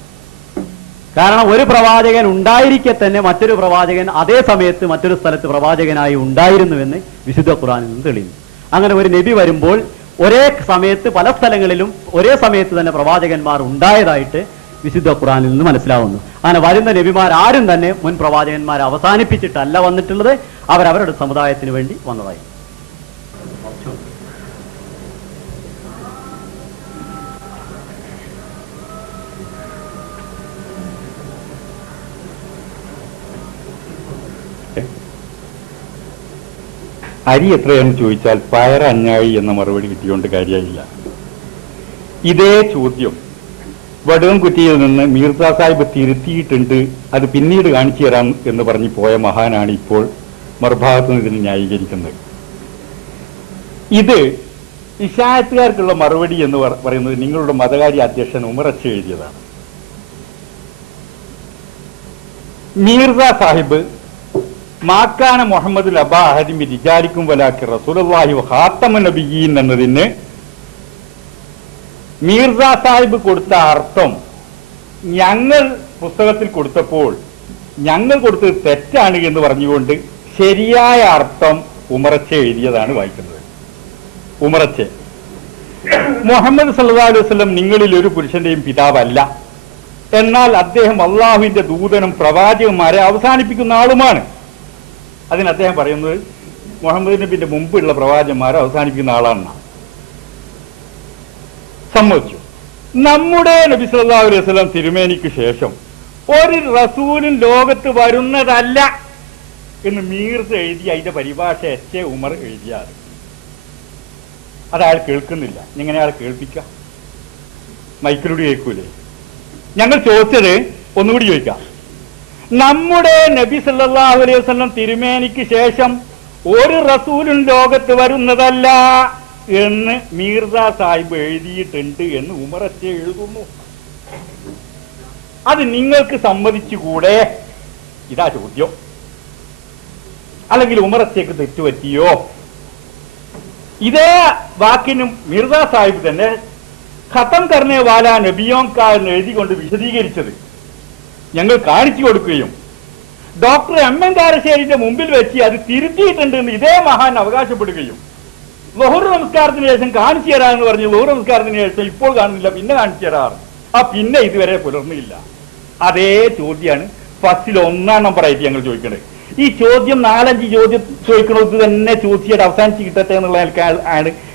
കാരണം ഒരു പ്രവാചകൻ ഉണ്ടായിരിക്കെ തന്നെ മറ്റൊരു പ്രവാചകൻ അതേ സമയത്ത് മറ്റൊരു സ്ഥലത്ത് പ്രവാചകനായി ഉണ്ടായിരുന്നുവെന്ന് വിശുദ്ധ ഖുർആനിൽ നിന്ന് തെളിയുന്നു. അങ്ങനെ ഒരു നബി വരുമ്പോൾ ഒരേ സമയത്ത് പല സ്ഥലങ്ങളിലും ഒരേ സമയത്ത് തന്നെ പ്രവാചകന്മാർ ഉണ്ടായതായിട്ട് വിശുദ്ധ ഖുർആനിൽ നിന്ന് മനസ്സിലാവുന്നു. അങ്ങനെ വരുന്ന നബിമാരാരും തന്നെ മുൻ പ്രവാചകന്മാരെ അവസാനിപ്പിച്ചിട്ടല്ല വന്നിട്ടുള്ളത്, അവരവരുടെ സമുദായത്തിന് വേണ്ടി വന്നതായി. അരി എത്രയാണെന്ന് ചോദിച്ചാൽ പയർ അഞ്ഞാഴി എന്ന മറുപടി കിട്ടിയോണ്ട് കാര്യമായില്ല. ഇതേ ചോദ്യം വടുവൻകുറ്റിയിൽ നിന്ന് മീർസ സാഹിബ് തിരുത്തിയിട്ടുണ്ട്, അത് പിന്നീട് കാണിച്ചു തരാം എന്ന് പറഞ്ഞ് പോയ മഹാനാണ് ഇപ്പോൾ മറുഭാഗത്ത് നിന്ന് ഇതിനെ ന്യായീകരിക്കുന്നത്. ഇത് ഇശായത്തുകാർക്കുള്ള മറുപടി എന്ന് പറയുന്നത് നിങ്ങളുടെ മതകാര്യ അധ്യക്ഷൻ ഉമറച്ച് എഴുതിയതാണ്. മീർസ സാഹിബ് മാക്കാന മുഹമ്മദ് അബാ അഹദിം റിജാലിക്കും വലാക്കി റസൂലുള്ളാഹി ഖാത്തമുൻ നബിയ്യീൻ എന്നതിന് മീർസ സാഹിബ് കൊടുത്ത അർത്ഥം ഞങ്ങൾ പുസ്തകത്തിൽ കൊടുത്തപ്പോൾ ഞങ്ങൾ കൊടുത്തത് തെറ്റാണ് എന്ന് പറഞ്ഞുകൊണ്ട് ശരിയായ അർത്ഥം ഉമറച്ച എഴുതിയതാണ് വായിക്കുന്നത്. ഉമറച്ച മുഹമ്മദ് സല്ലല്ലാഹു അലൈഹി വസല്ലം നിങ്ങളിൽ ഒരു പുരുഷന്റെയും പിതാവല്ല. എന്നാൽ അദ്ദേഹം അള്ളാഹുവിന്റെ ദൂതനും പ്രവാചകന്മാരെ അവസാനിപ്പിക്കുന്ന ആളുമാണ്. അതിന് അദ്ദേഹം പറയുന്നത് മുഹമ്മദ് നബിന്റെ മുമ്പുള്ള പ്രവാചകന്മാരെ അവസാനിപ്പിക്കുന്ന ആളാണെന്നാണ്. സമ്മതിച്ചു. നമ്മുടെ നബി സല്ലല്ലാഹു അലൈഹി വസല്ലം തിരുമേനിക്ക് ശേഷം ഒരു റസൂലും ലോകത്ത് വരുന്നതല്ല എന്ന് മീർസ എഴുതി അതിന്റെ പരിഭാഷ എച്ച് ഉമർ എഴുതിയാൽ അതയാൾ കേൾക്കുന്നില്ല. എങ്ങനെ അയാൾ കേൾപ്പിക്കാം? മൈക്കിലൂടെ കേൾക്കൂലേ? ഞങ്ങൾ ചോദിച്ചത് ഒന്നുകൂടി ചോദിക്കാം. നമ്മുടെ നബി സല്ലല്ലാഹു അലൈഹി വസല്ലം തിരുമേനിക്ക് ശേഷം ഒരു റസൂലും ലോകത്ത് വരുന്നതല്ല എന്ന് മീർസ സാഹിബ് എഴുതിയിട്ടുണ്ട് എന്ന് ഉമറച്ച് എഴുതുന്നു. അത് നിങ്ങൾക്ക് സമ്മതിച്ചുകൂടെ? ഇതാ ചോദ്യം. അല്ലെങ്കിൽ ഉമറച്ചേക്ക് തെറ്റുപറ്റിയോ? ഇതേ വാക്കിനും മിർസ സാഹിബ് തന്നെ ഖത്തം കർണേ വാല നബിയോംകാരൻ എഴുതിക്കൊണ്ട് വിശദീകരിച്ചത് ഞങ്ങൾ കാണിച്ചു കൊടുക്കുകയും ഡോക്ടർ എം എൻ കാരശ്ശേരിന്റെ മുമ്പിൽ വെച്ച് അത് തിരുത്തിയിട്ടുണ്ടെന്ന് ഇതേ മഹാൻ അവകാശപ്പെടുകയും ളുഹുർ നമസ്കാരത്തിന് ശേഷം കാണിച്ചു തരാമെന്ന് പറഞ്ഞു. ളുഹുർ നമസ്കാരത്തിന് ശേഷം ഇപ്പോൾ കാണുന്നില്ല, പിന്നെ കാണിച്ചു തരാറ്. പിന്നെ ഇതുവരെ പുലർന്നില്ല. അതേ ചോദ്യമാണ് ഫസ്റ്റിൽ 1 നമ്പറായിട്ട് ഞങ്ങൾ ചോദിക്കണത്. ഈ ചോദ്യം 4-5 ചോദ്യം ചോദിക്കുന്നത് തന്നെ ചോദിച്ചിട്ട് അവസാനിച്ച് കിട്ടട്ടെ എന്നുള്ള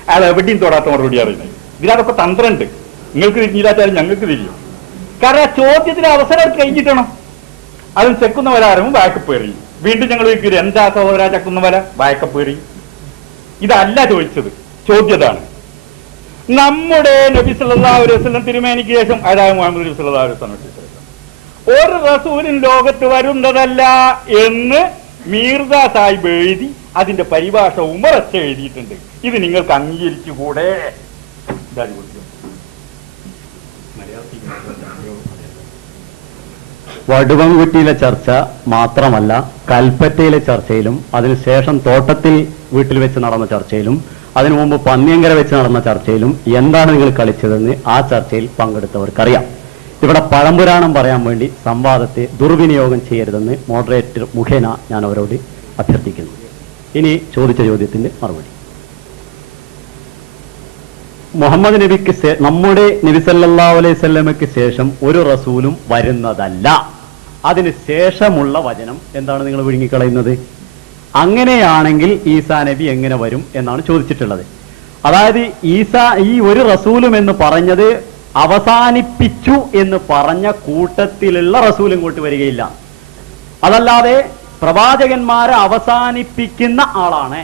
അയാൾ എവിടെയും തൊടാത്ത മറുപടി അറിയുന്നത്. ഇതിനകത്തൊക്കെ തന്ത്രമുണ്ട്. നിങ്ങൾക്ക് തിരിഞ്ഞില്ലാത്താലും ഞങ്ങൾക്ക് തിരിയും. കാരണം ആ ചോദ്യത്തിന് അവസരം കഴിഞ്ഞിട്ടണം. അതും ചെക്കുന്ന വരാറും ബാക്കപ്പ് എറിയും. വീണ്ടും ഞങ്ങൾ ചോദിക്കുക എന്താ സഹോദര ചക്കുന്ന വര? ബാക്കപ്പ് എറിയും. ഇതല്ല ചോദിച്ചത്. ചോദ്യതാണ് നമ്മുടെ നബി സല്ലല്ലാഹു അലൈഹി വസല്ലം തിരുമേനിക്ക് ശേഷം അതായത് മുഹമ്മദ് നബി സല്ലല്ലാഹു അലൈഹി വസല്ലം ഒരു റസൂലും ലോകത്ത് വരുന്നതല്ല എന്ന് മീർസ സാഹിബ് എഴുതി അതിന്റെ പരിഭാഷ ഉമറച്ച് എഴുതിയിട്ടുണ്ട്. ഇത് നിങ്ങൾക്ക് അംഗീകരിച്ചുകൂടെ? വടുവൻകുറ്റിയിലെ ചർച്ച മാത്രമല്ല, കൽപ്പറ്റയിലെ ചർച്ചയിലും അതിനുശേഷം തോട്ടത്തിൽ വീട്ടിൽ വെച്ച് നടന്ന ചർച്ചയിലും അതിനു മുമ്പ് പന്നിയങ്കര വെച്ച് നടന്ന ചർച്ചയിലും എന്താണ് നിങ്ങൾ കളിച്ചതെന്ന് ആ ചർച്ചയിൽ പങ്കെടുത്തവർക്കറിയാം. ഇവിടെ പഴംപുരാണം പറയാൻ വേണ്ടി സംവാദത്തെ ദുർവിനിയോഗം ചെയ്യരുതെന്ന് മോഡറേറ്റർ മുഖേന ഞാൻ അവരോട് അഭ്യർത്ഥിക്കുന്നു. ഇനി ചോദിച്ച ചോദ്യത്തിന്റെ മറുപടി. മുഹമ്മദ് നബിക്ക് നമ്മുടെ നബി സല്ലല്ലാഹു അലൈഹി വസല്ലമയ്ക്ക് ശേഷം ഒരു റസൂലും വരുന്നതല്ല. അതിന് ശേഷമുള്ള വചനം എന്താണ് നിങ്ങൾ വിഴുങ്ങിക്കളയുന്നത്? അങ്ങനെയാണെങ്കിൽ ഈസാ നബി എങ്ങനെ വരും എന്നാണ് ചോദിച്ചിട്ടുള്ളത്. അതായത് ഈ ഒരു റസൂലും എന്ന് പറഞ്ഞത് അവസാനിപ്പിച്ചു എന്ന് പറഞ്ഞ കൂട്ടത്തിലുള്ള റസൂൽ ഇങ്ങോട്ട് വരികയില്ല. അതല്ലാതെ പ്രവാചകന്മാരെ അവസാനിപ്പിക്കുന്ന ആളാണ്.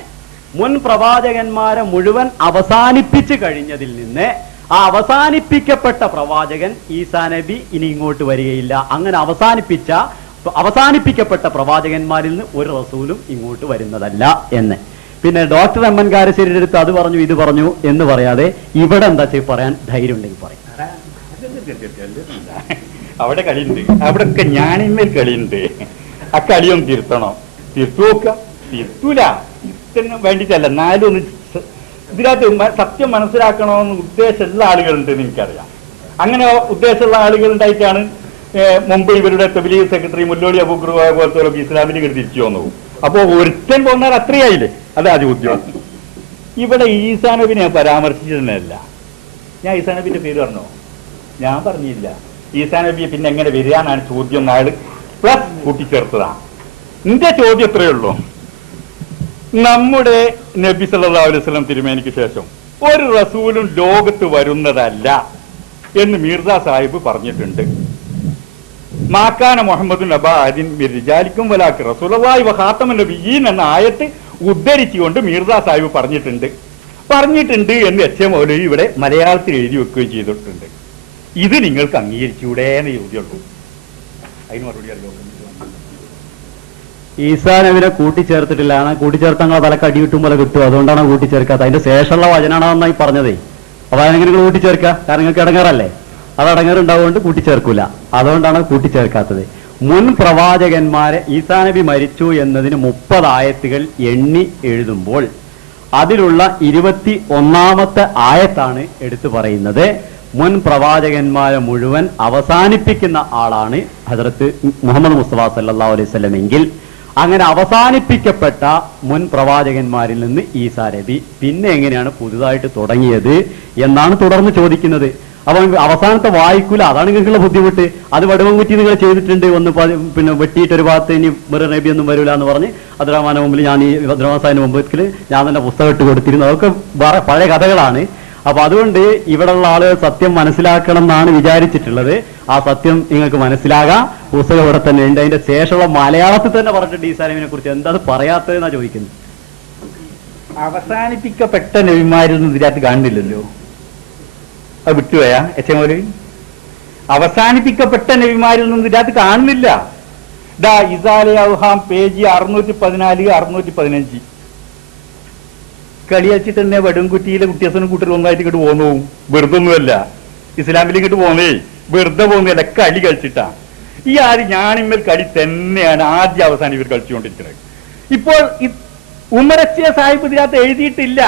മുൻ പ്രവാചകന്മാരെ മുഴുവൻ അവസാനിപ്പിച്ചു കഴിഞ്ഞതിൽ നിന്ന് ആ അവസാനിപ്പിക്കപ്പെട്ട പ്രവാചകൻ ഈസാ നബി ഇനി ഇങ്ങോട്ട് വരികയില്ല. അങ്ങനെ അവസാനിപ്പിക്കപ്പെട്ട പ്രവാചകന്മാരിൽ നിന്ന് ഒരു റസൂലും ഇങ്ങോട്ട് വരുന്നതല്ല എന്ന്. പിന്നെ ഡോക്ടർ എം എൻ കാരശ്ശേരിയുടെ അടുത്ത് അത് പറഞ്ഞു ഇത് പറഞ്ഞു എന്ന് പറയാതെ ഇവിടെ എന്താ പറയാൻ ധൈര്യം ഉണ്ടെങ്കിൽ പറയും. അവിടെ കളിയുണ്ട്. അവിടെയൊക്കെ ഞാനിന്മേൽ കളിയുണ്ട്. ആ കളിയൊന്നും തിരുത്തണോ? തിരുത്തുവോക്ക? തിരുത്തൂല. തിരുത്തിന് വേണ്ടിയിട്ടല്ല. എന്നാലും ഒന്ന് ഇതിനകത്ത് സത്യം മനസ്സിലാക്കണമെന്ന് ഉദ്ദേശമുള്ള ആളുകളുണ്ടെന്ന് എനിക്കറിയാം. അങ്ങനെ ഉദ്ദേശമുള്ള ആളുകളുണ്ടായിട്ടാണ് മുമ്പ് ഇവരുടെ തബ്ലീഗ് സെക്രട്ടറി മുല്ലോളി അബൂബക്കർ പോലത്തെ ഇസ്ലാമിന് ഇങ്ങോട്ട് തിരിച്ചു വന്നു. അപ്പോ ഒരുത്തൻ പോകുന്നാൽ അത്രയായില്ലേ? അതാ ചോദ്യം. ഇവിടെ ഈസാ നബിനെ പരാമർശിച്ചിരുന്നല്ല. ഞാൻ ഈസാ നബിന്റെ പേര് പറഞ്ഞോ? ഞാൻ പറഞ്ഞില്ല. ഈസാ നബിയെ പിന്നെ എങ്ങനെ വരികയെന്നാണ് ചോദ്യം. നാള് പ്ലസ് കൂട്ടിച്ചേർത്തതാണ്. നിന്റെ ചോദ്യം എത്രയേ ഉള്ളൂ. നമ്മുടെ നബി സല്ലല്ലാഹു അലൈഹി വസല്ലം തിരുമേനിക്ക് ശേഷം ഒരു റസൂലും ലോകത്ത് വരുന്നതല്ല എന്ന് മീർസ സാഹിബ് പറഞ്ഞിട്ടുണ്ട്. മാക്കാന മുഹമ്മദ് നബാദിൻ റിജാലിക്കും വലാക്കി റസൂലുള്ളാഹി വ ഖാതമുൻ നബിയ്യീൻ എന്ന ആയത്ത് ഉദ്ധരിച്ചുകൊണ്ട് മീർസ സാഹിബ് പറഞ്ഞിട്ടുണ്ട് എന്ന് എച്ച് മൗലവി ഇവിടെ മലയാളത്തിൽ എഴുതി വെക്കുകയും ചെയ്തിട്ടുണ്ട്. ഇത് നിങ്ങൾക്ക് അംഗീകരിച്ചൂടെ എന്ന് ചോദ്യമുള്ളൂ. അതിന് മറുപടി അറിയാം. ഈസാ നബിനെ കൂട്ടിച്ചേർത്തിട്ടില്ലാണ്. കൂട്ടിച്ചേർത്തങ്ങൾ തലക്ക് അടി കിട്ടും പോലെ കിട്ടും. അതുകൊണ്ടാണ് കൂട്ടിച്ചേർക്കാത്ത. അതിന്റെ ശേഷമുള്ള വചനാണെന്നായി പറഞ്ഞതേ. അപ്പൊ അതിനെങ്ങനെ നിങ്ങൾ കൂട്ടിച്ചേർക്കുക? കാരണം നിങ്ങൾക്ക് ഇടങ്ങേറല്ലേ? അത് ഇടങ്ങേറുണ്ടാവുകൊണ്ട് കൂട്ടിച്ചേർക്കൂല. അതുകൊണ്ടാണ് കൂട്ടിച്ചേർക്കാത്തത്. മുൻ പ്രവാചകന്മാരെ ഈസാ നബി മരിച്ചു എന്നതിന് 30 ആയത്തുകൾ എണ്ണി എഴുതുമ്പോൾ അതിലുള്ള 21ാമത്തെ ആയത്താണ് എടുത്തു പറയുന്നത്. മുൻ പ്രവാചകന്മാരെ മുഴുവൻ അവസാനിപ്പിക്കുന്ന ആളാണ് ഹദ്റത്ത് മുഹമ്മദ് മുസ്തഫ സല്ലല്ലാഹു അലൈഹി വസല്ലം എങ്കിൽ അങ്ങനെ അവസാനിപ്പിക്കപ്പെട്ട മുൻ പ്രവാചകന്മാരിൽ നിന്ന് ഈസാ നബി പിന്നെ എങ്ങനെയാണ് പുതുതായിട്ട് തുടങ്ങിയത് എന്നാണ് തുടർന്ന് ചോദിക്കുന്നത്. അപ്പൊ അവസാനത്തെ വായിക്കൂല, അതാണ് നിങ്ങൾക്കുള്ള ബുദ്ധിമുട്ട്. അത് വടുവൻകുറ്റി നിങ്ങൾ ചെയ്തിട്ടുണ്ട്, ഒന്ന് പിന്നെ വെട്ടിയിട്ട് ഒരു ഭാഗത്ത് ഇനി വേറെ നബി ഒന്നും വരില്ല എന്ന് പറഞ്ഞ് അബ്ദുറഹ്മാന്റെ മുമ്പിൽ ഞാൻ ഈ അബ്ദുറഹ്മാൻ സാഹിബിന്റെ മുമ്പിൽ ഞാൻ തന്നെ പുസ്തകം ഇട്ട് കൊടുത്തിരുന്നു. അതൊക്കെ പഴയ കഥകളാണ്. അപ്പൊ അതുകൊണ്ട് ഇവിടെയുള്ള ആളുകൾ സത്യം മനസ്സിലാക്കണം എന്നാണ് വിചാരിച്ചിട്ടുള്ളത്. ആ സത്യം നിങ്ങൾക്ക് മനസ്സിലാകാം. പുസ്തകം ഇവിടെ തന്നെ ഉണ്ട്. അതിന്റെ ശേഷമുള്ള മലയാളത്തിൽ തന്നെ പറഞ്ഞിട്ടുണ്ട് ഈസാ നബിനെ കുറിച്ച്. എന്താ അത് പറയാത്തതെന്നാ ചോദിക്കുന്നത്. അവസാനിപ്പിക്കപ്പെട്ട നബിമാരൊന്നും ഇതിനകത്ത് കാണുന്നില്ലല്ലോ. അത് വിട്ടുപോയാ എച്ചമോല്? അവസാനിപ്പിക്കപ്പെട്ട നബിമാരിൽ നിന്നും ഇതിനകത്ത് കാണുന്നില്ല. ദാ ഇസാലെ ഔഹാം പേജ് 614 615 കളിയച്ചിട്ട് തന്നെ വടുംകുറ്റിയിലെ കുട്ടിയസനും കൂട്ടരും ഒന്നായിട്ട് ഇങ്ങോട്ട് പോന്നു. വെറുതെ ഒന്നുമല്ല, ഇസ്ലാമിൽ ഇങ്ങോട്ട് പോന്നേ വെറുതെ പോകുന്നില്ല, കളി കളിച്ചിട്ടാ. ഈ ഞാനിമ്മൽ കളി തന്നെയാണ് ആദ്യം അവസാനം ഇവർ കളിച്ചുകൊണ്ടിരിക്കുന്നത്. ഇപ്പോൾ ഉമറച്ചിയ സാഹിബ് ഇതിനകത്ത് എഴുതിയിട്ടില്ല.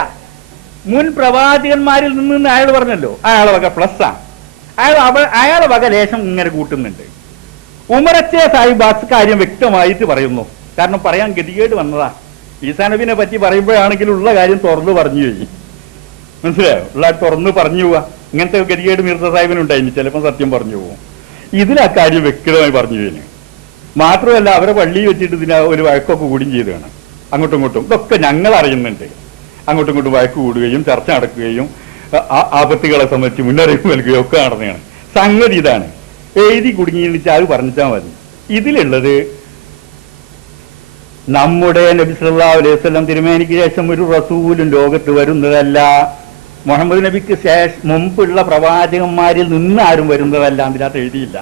മുൻ പ്രവാചകന്മാരിൽ നിന്ന് അയാൾ പറഞ്ഞല്ലോ, അയാളെ വക പ്ലസ്സാ. അയാളെ വക ലേശം ഇങ്ങനെ കൂട്ടുന്നുണ്ട്. ഉമറച്ചിയ സാഹിബ് ആ കാര്യം വ്യക്തമായിട്ട് പറയുന്നു. കാരണം പറയാൻ ഗതികേട് വന്നതാ. ഈസാ നബിനെ പറ്റി പറയുമ്പോഴാണെങ്കിൽ ഉള്ള കാര്യം തുറന്നു പറഞ്ഞു കഴിഞ്ഞു. മനസ്സിലായോ? ഉള്ള തുറന്ന് പറഞ്ഞു പോവാ. ഇങ്ങനത്തെ ഗതികേട് മിർസ സാഹിബിനുണ്ടായിരുന്നു. ചിലപ്പോൾ സത്യം പറഞ്ഞു പോകും. ഇതിൽ ആ കാര്യം വ്യക്തമായി പറഞ്ഞു കഴിഞ്ഞു. മാത്രമല്ല അവരെ പള്ളി വെച്ചിട്ട് ഇതിന് ഒരു വഴക്കൊക്കെ കൂടുകയും ചെയ്തതാണ്. അങ്ങോട്ടും ഇങ്ങോട്ടും ഇതൊക്കെ ഞങ്ങൾ അറിയുന്നുണ്ട്. അങ്ങോട്ടും ഇങ്ങോട്ടും വഴക്ക് കൂടുകയും ചർച്ച നടക്കുകയും ആപത്തുകളെ സംബന്ധിച്ച് മുന്നറിയിപ്പ് നൽകുകയും ഒക്കെ നടന്നതാണ്. സംഗതി ഇതാണ്. എഴുതി കുടുങ്ങിയിട്ട് അത് പറഞ്ഞാൽ മതി. ഇതിലുള്ളത് നമ്മുടെ നബി സല്ലല്ലാഹു അലൈഹി വസല്ലം തിരുമേനിക്ക് ശേഷം ഒരു റസൂലും ലോകത്ത് വരുന്നതല്ല. മുഹമ്മദ് നബിക്ക് മുമ്പുള്ള പ്രവാചകന്മാരിൽ നിന്ന് ആരും വരുന്നതല്ല. അതിനകത്ത് എഴുതിയില്ല.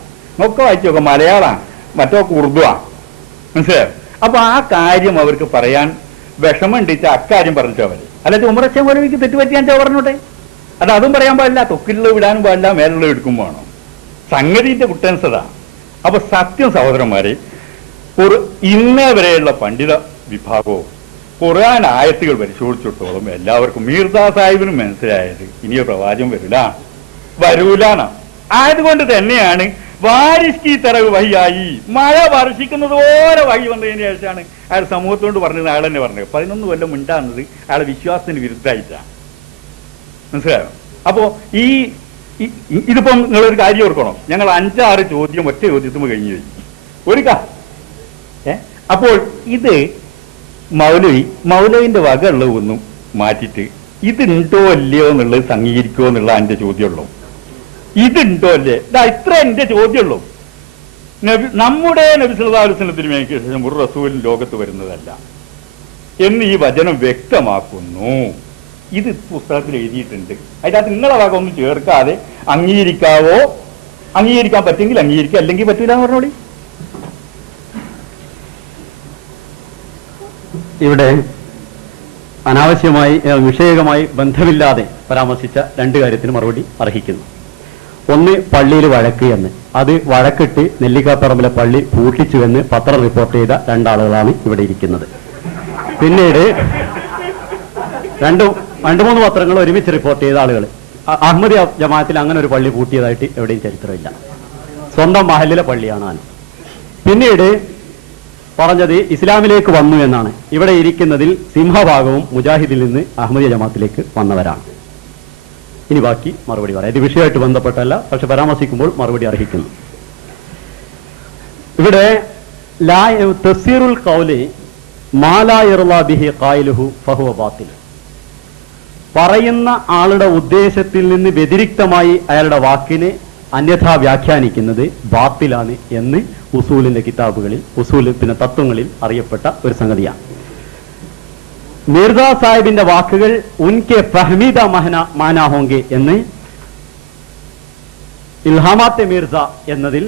ഒക്കെ വായിച്ചു നോക്കാം. മലയാളമാണ്, മറ്റൊക്കെ ഉറുദുവാ. മനസ്സിലായോ? അപ്പൊ ആ കാര്യം അവർക്ക് പറയാൻ വിഷമമുണ്ടിച്ച അക്കാര്യം പറഞ്ഞാൽ മതി. അല്ലാതെ ഉമറച്ച മൗലവിക്ക് തെറ്റുപറ്റിയാൻ പറഞ്ഞോട്ടെ. അതും പറയാൻ പാടില്ല, തൊക്കിലുള്ള വിടാനും പാടില്ല, മേലുള്ള എടുക്കും വേണം. സംഗതിന്റെ കുട്ടൻസത. അപ്പൊ സത്യം സഹോദരന്മാരെ, ഇന്നേ വരെയുള്ള പണ്ഡിത വിഭാഗവും ഖുർആൻ ആയത്തുകൾ പരിശോധിച്ചിടത്തോളം എല്ലാവർക്കും മീർദാ സാഹിബിനും മനസ്സിലായത് ഇനിയോ പ്രവാചകം വരൂലാണ്. ആയതുകൊണ്ട് തന്നെയാണ് വാരിഷ്കി തറവ് വഹിയായി, മഴ വർഷിക്കുന്നത് പോലെ വഴി വന്നതിന് ശേഷമാണ് അയാൾ സമൂഹത്തോട് പറഞ്ഞത്. അയാൾ തന്നെ പറഞ്ഞത് 11 കൊല്ലം ഉണ്ടാകുന്നത് അയാളെ വിശ്വാസത്തിന് വിരുദ്ധമായിട്ടാണ്. മനസ്സിലായോ? അപ്പോ ഇതിപ്പം നിങ്ങളൊരു കാര്യം ഓർക്കണം. ഞങ്ങൾ 5-6 ചോദ്യം ഒറ്റ ചോദ്യത്തുമ്പോൾ കഴിഞ്ഞു കഴിഞ്ഞു ഒരു അപ്പോൾ ഇത് മൗലവിന്റെ വകയുള്ള ഒന്നും മാറ്റിയിട്ട് ഇതുണ്ടോ അല്ലയോ എന്നുള്ളത് അംഗീകരിക്കുമോ എന്നുള്ള എന്റെ ചോദ്യമുള്ളൂ. ഇതുണ്ടോ അല്ലേ? ഇത്ര എന്റെ ചോദ്യമുള്ളൂ. നമ്മുടെ നബി സല്ലല്ലാഹു അലൈഹി വസല്ലം ശേഷം ഒരു റസൂലും ലോകത്ത് വരുന്നതല്ല എന്ന് ഈ വചനം വ്യക്തമാക്കുന്നു. ഇത് പുസ്തകത്തിൽ എഴുതിയിട്ടുണ്ട്. അതിനകത്ത് നിങ്ങളെ ഭാഗം ഒന്നും ചേർക്കാതെ അംഗീകരിക്കാൻ പറ്റുമെങ്കിൽ അംഗീകരിക്കുക, അല്ലെങ്കിൽ പറ്റൂല എന്ന് പറഞ്ഞോളി. ഇവിടെ അനാവശ്യമായി വിഷയകമായി ബന്ധമില്ലാതെ പരാമർശിച്ച 2 കാര്യത്തിന് മറുപടി അർഹിക്കുന്നു. ഒന്ന്, പള്ളിയിൽ വഴക്ക് എന്ന്. അത് വഴക്കിട്ട് നെല്ലിക്കാപ്പറമ്പിലെ പള്ളി പൂട്ടിച്ചുവെന്ന് പത്രം റിപ്പോർട്ട് ചെയ്ത 2 ആളുകളാണ് ഇവിടെ ഇരിക്കുന്നത്. പിന്നീട് 2-3 പത്രങ്ങൾ ഒരുമിച്ച് റിപ്പോർട്ട് ചെയ്ത ആളുകൾ. അഹമ്മദി ജമാഅത്തിൽ അങ്ങനെ ഒരു പള്ളി പൂട്ടിയതായിട്ട് എവിടെയും ചരിത്രമില്ല. സ്വന്തം മഹലിലെ പള്ളിയാണ്. പിന്നീട് പറഞ്ഞത് ഇസ്ലാമിലേക്ക് വന്നു എന്നാണ്. ഇവിടെ ഇരിക്കുന്നതിൽ സിംഹഭാഗവും മുജാഹിദിൽ നിന്ന് അഹമ്മദിയ ജമാഅത്തിലേക്ക് വന്നവരാണ്. ഇനി ബാക്കി മറുപടി പറയാം. ഇത് വിഷയമായിട്ട് ബന്ധപ്പെട്ടല്ല, പക്ഷെ പരാമർശിക്കുമ്പോൾ മറുപടി അർഹിക്കുന്നു. ഇവിടെ തഫ്സീറുൽ ഖൗലി മാ ലാ യർളാ ബിഹി ഖായിലുഹു ഫഹുവ ബാത്തിൽ. പറയുന്ന ആളുടെ ഉദ്ദേശത്തിൽ നിന്ന് വ്യതിരിക്തമായി അയാളുടെ വാക്കിനെ അന്യഥാ വ്യാഖ്യാനിക്കുന്നത് ബാത്തിലാണ് എന്ന് ഉസൂലിന്റെ കിതാബുകളിൽ, പിന്നെ തത്വങ്ങളിൽ അറിയപ്പെട്ട ഒരു സംഗതിയാണ്. മിർദാ സാഹിബിന്റെ വാക്കുകൾ ഉൻകെ ഫഹ്മീദ മാനാ ഹോങ്കെ എന്ന് ഇൽഹാമാത്തെ മിർസ എന്നതിൽ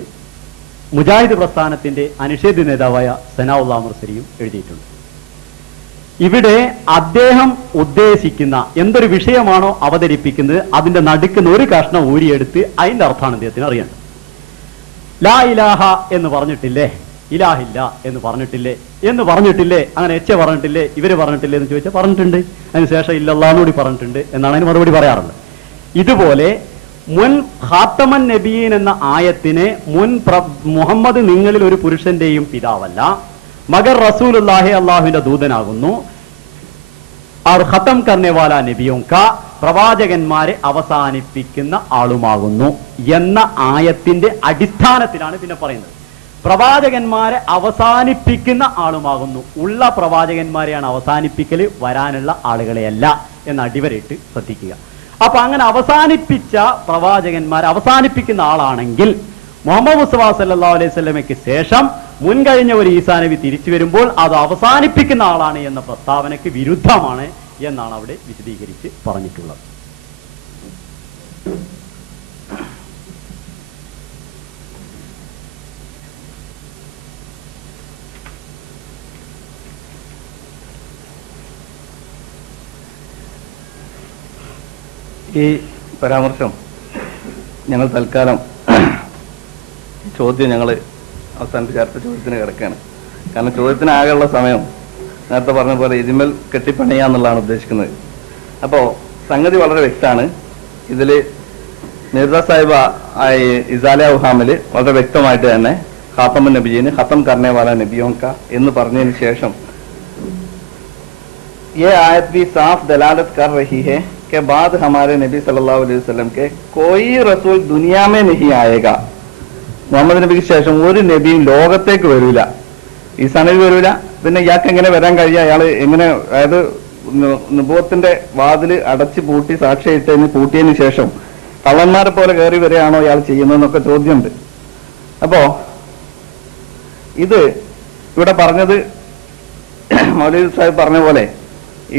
മുജാഹിദ് പ്രസ്ഥാനത്തിന്റെ അനിഷേധ നേതാവായ സനാഉല്ലാഹ് മുർസലിയും എഴുതിയിട്ടുണ്ട്. ഇവിടെ അദ്ദേഹം ഉദ്ദേശിക്കുന്ന എന്തൊരു വിഷയമാണോ അവതരിപ്പിക്കുന്നത് അതിന്റെ നടുക്കുന്ന ഒരു കഷ്ണം ഊരിയെടുത്ത് അതിന്റെ അർത്ഥമാണ് അദ്ദേഹത്തിന് അറിയേണ്ടത്. ലാ ഇലാഹ എന്ന് പറഞ്ഞിട്ടില്ലേ, ഇലാഹില്ല എന്ന് പറഞ്ഞിട്ടില്ലേ, അങ്ങനെ എച്ച പറഞ്ഞിട്ടില്ലേ, ഇവര് പറഞ്ഞിട്ടില്ലേ എന്ന് ചോദിച്ചാൽ പറഞ്ഞിട്ടുണ്ട്. അതിനുശേഷം ഇല്ലല്ലാഹുകൂടി പറഞ്ഞിട്ടുണ്ട് എന്നാണ് അതിന് മറുപടി പറയാറുള്ളത്. ഇതുപോലെ മുൻ ഖാത്തമൻ നബിയീൻ എന്ന ആയത്തിനെ മുഹമ്മദ് നിങ്ങളിൽ ഒരു പുരുഷന്റെയും പിതാവല്ല, മഗർ റസൂലുള്ളാഹി അള്ളാഹുവിന്റെ ദൂതനാകുന്നു, और खत्म करने वाला नबियों का പ്രവാചകന്മാരെ അവസാനിപ്പിക്കുന്ന ആളുമാകുന്നു എന്ന ആയത്തിന്റെ അടിസ്ഥാനത്തിലാണ് പിന്നെ പറയുന്നത്. പ്രവാചകന്മാരെ അവസാനിപ്പിക്കുന്ന ആളുമാകുന്നു, ഉള്ള പ്രവാചകന്മാരെയാണ് അവസാനിപ്പിക്കൽ, വരാനുള്ള ആളുകളെയല്ല എന്ന് അടിവരയിട്ട് ശ്രദ്ധിക്കുക. അപ്പൊ അങ്ങനെ അവസാനിപ്പിച്ച പ്രവാചകന്മാരെ അവസാനിപ്പിക്കുന്ന ആളാണെങ്കിൽ മുഹമ്മദ് മുസ്തഫ സല്ലല്ലാഹു അലൈഹി വസല്ലമയ്ക്ക് ശേഷം മുൻകഴിഞ്ഞ ഒരു ഈസാ നബി തിരിച്ചു വരുമ്പോൾ അത് അവസാനിപ്പിക്കുന്ന ആളാണ് എന്ന പ്രസ്താവനയ്ക്ക് വിരുദ്ധമാണ് എന്നാണ് അവിടെ വിശദീകരിച്ച് പറഞ്ഞിട്ടുള്ളത്. ഈ പരാമർശം ഞങ്ങൾ തൽക്കാലം ചോദ്യം ഞങ്ങൾ അവസാനിപ്പിച്ച് അടുത്ത ചോദ്യത്തിന് കിടക്കുകയാണ്. കാരണം ചോദ്യത്തിന് ആകെയുള്ള സമയം നേരത്തെ പറഞ്ഞ പോലെ ഇതിന്മേൽ കെട്ടിപ്പണിയാന്നുള്ളതാണ് ഉദ്ദേശിക്കുന്നത്. അപ്പോൾ സംഗതി വളരെ വ്യക്തമാണ്. ഇതിൽ മിർസ സാഹിബ് ഇസാല ഉഹാമിൽ വളരെ വ്യക്തമായിട്ട് തന്നെ ഖാത്തമുൻ നബിയീന് ഖത്തം കർനെ വാല നബിയോൻ കാ എന്ന് പറഞ്ഞതിന് ശേഷം ये आयत भी साफ दलालत कर रही है कि बाद हमारे नबी सल्लल्लाहु अलैहि वसल्लम के कोई रसूल दुनिया में नहीं आएगा. മുഹമ്മദ് നബിക്ക് ശേഷം ഒരു നബിയും ലോകത്തേക്ക് വരൂല. ഈസാ നബി വരൂല. പിന്നെ ഇയാൾക്ക് എങ്ങനെ വരാൻ കഴിയുക? അയാൾ എങ്ങനെ, അതായത് നുബുവത്തിന്റെ വാതില് അടച്ചു പൂട്ടി സാക്ഷിയിട്ടതിന് പൂട്ടിയതിന് ശേഷം കള്ളന്മാരെ പോലെ കയറി വരികയാണോ ഇയാൾ ചെയ്യുന്നതെന്നൊക്കെ ചോദ്യമുണ്ട്. അപ്പോ ഇത് ഇവിടെ പറഞ്ഞത് മൗലവി സാഹിബ് പറഞ്ഞ പോലെ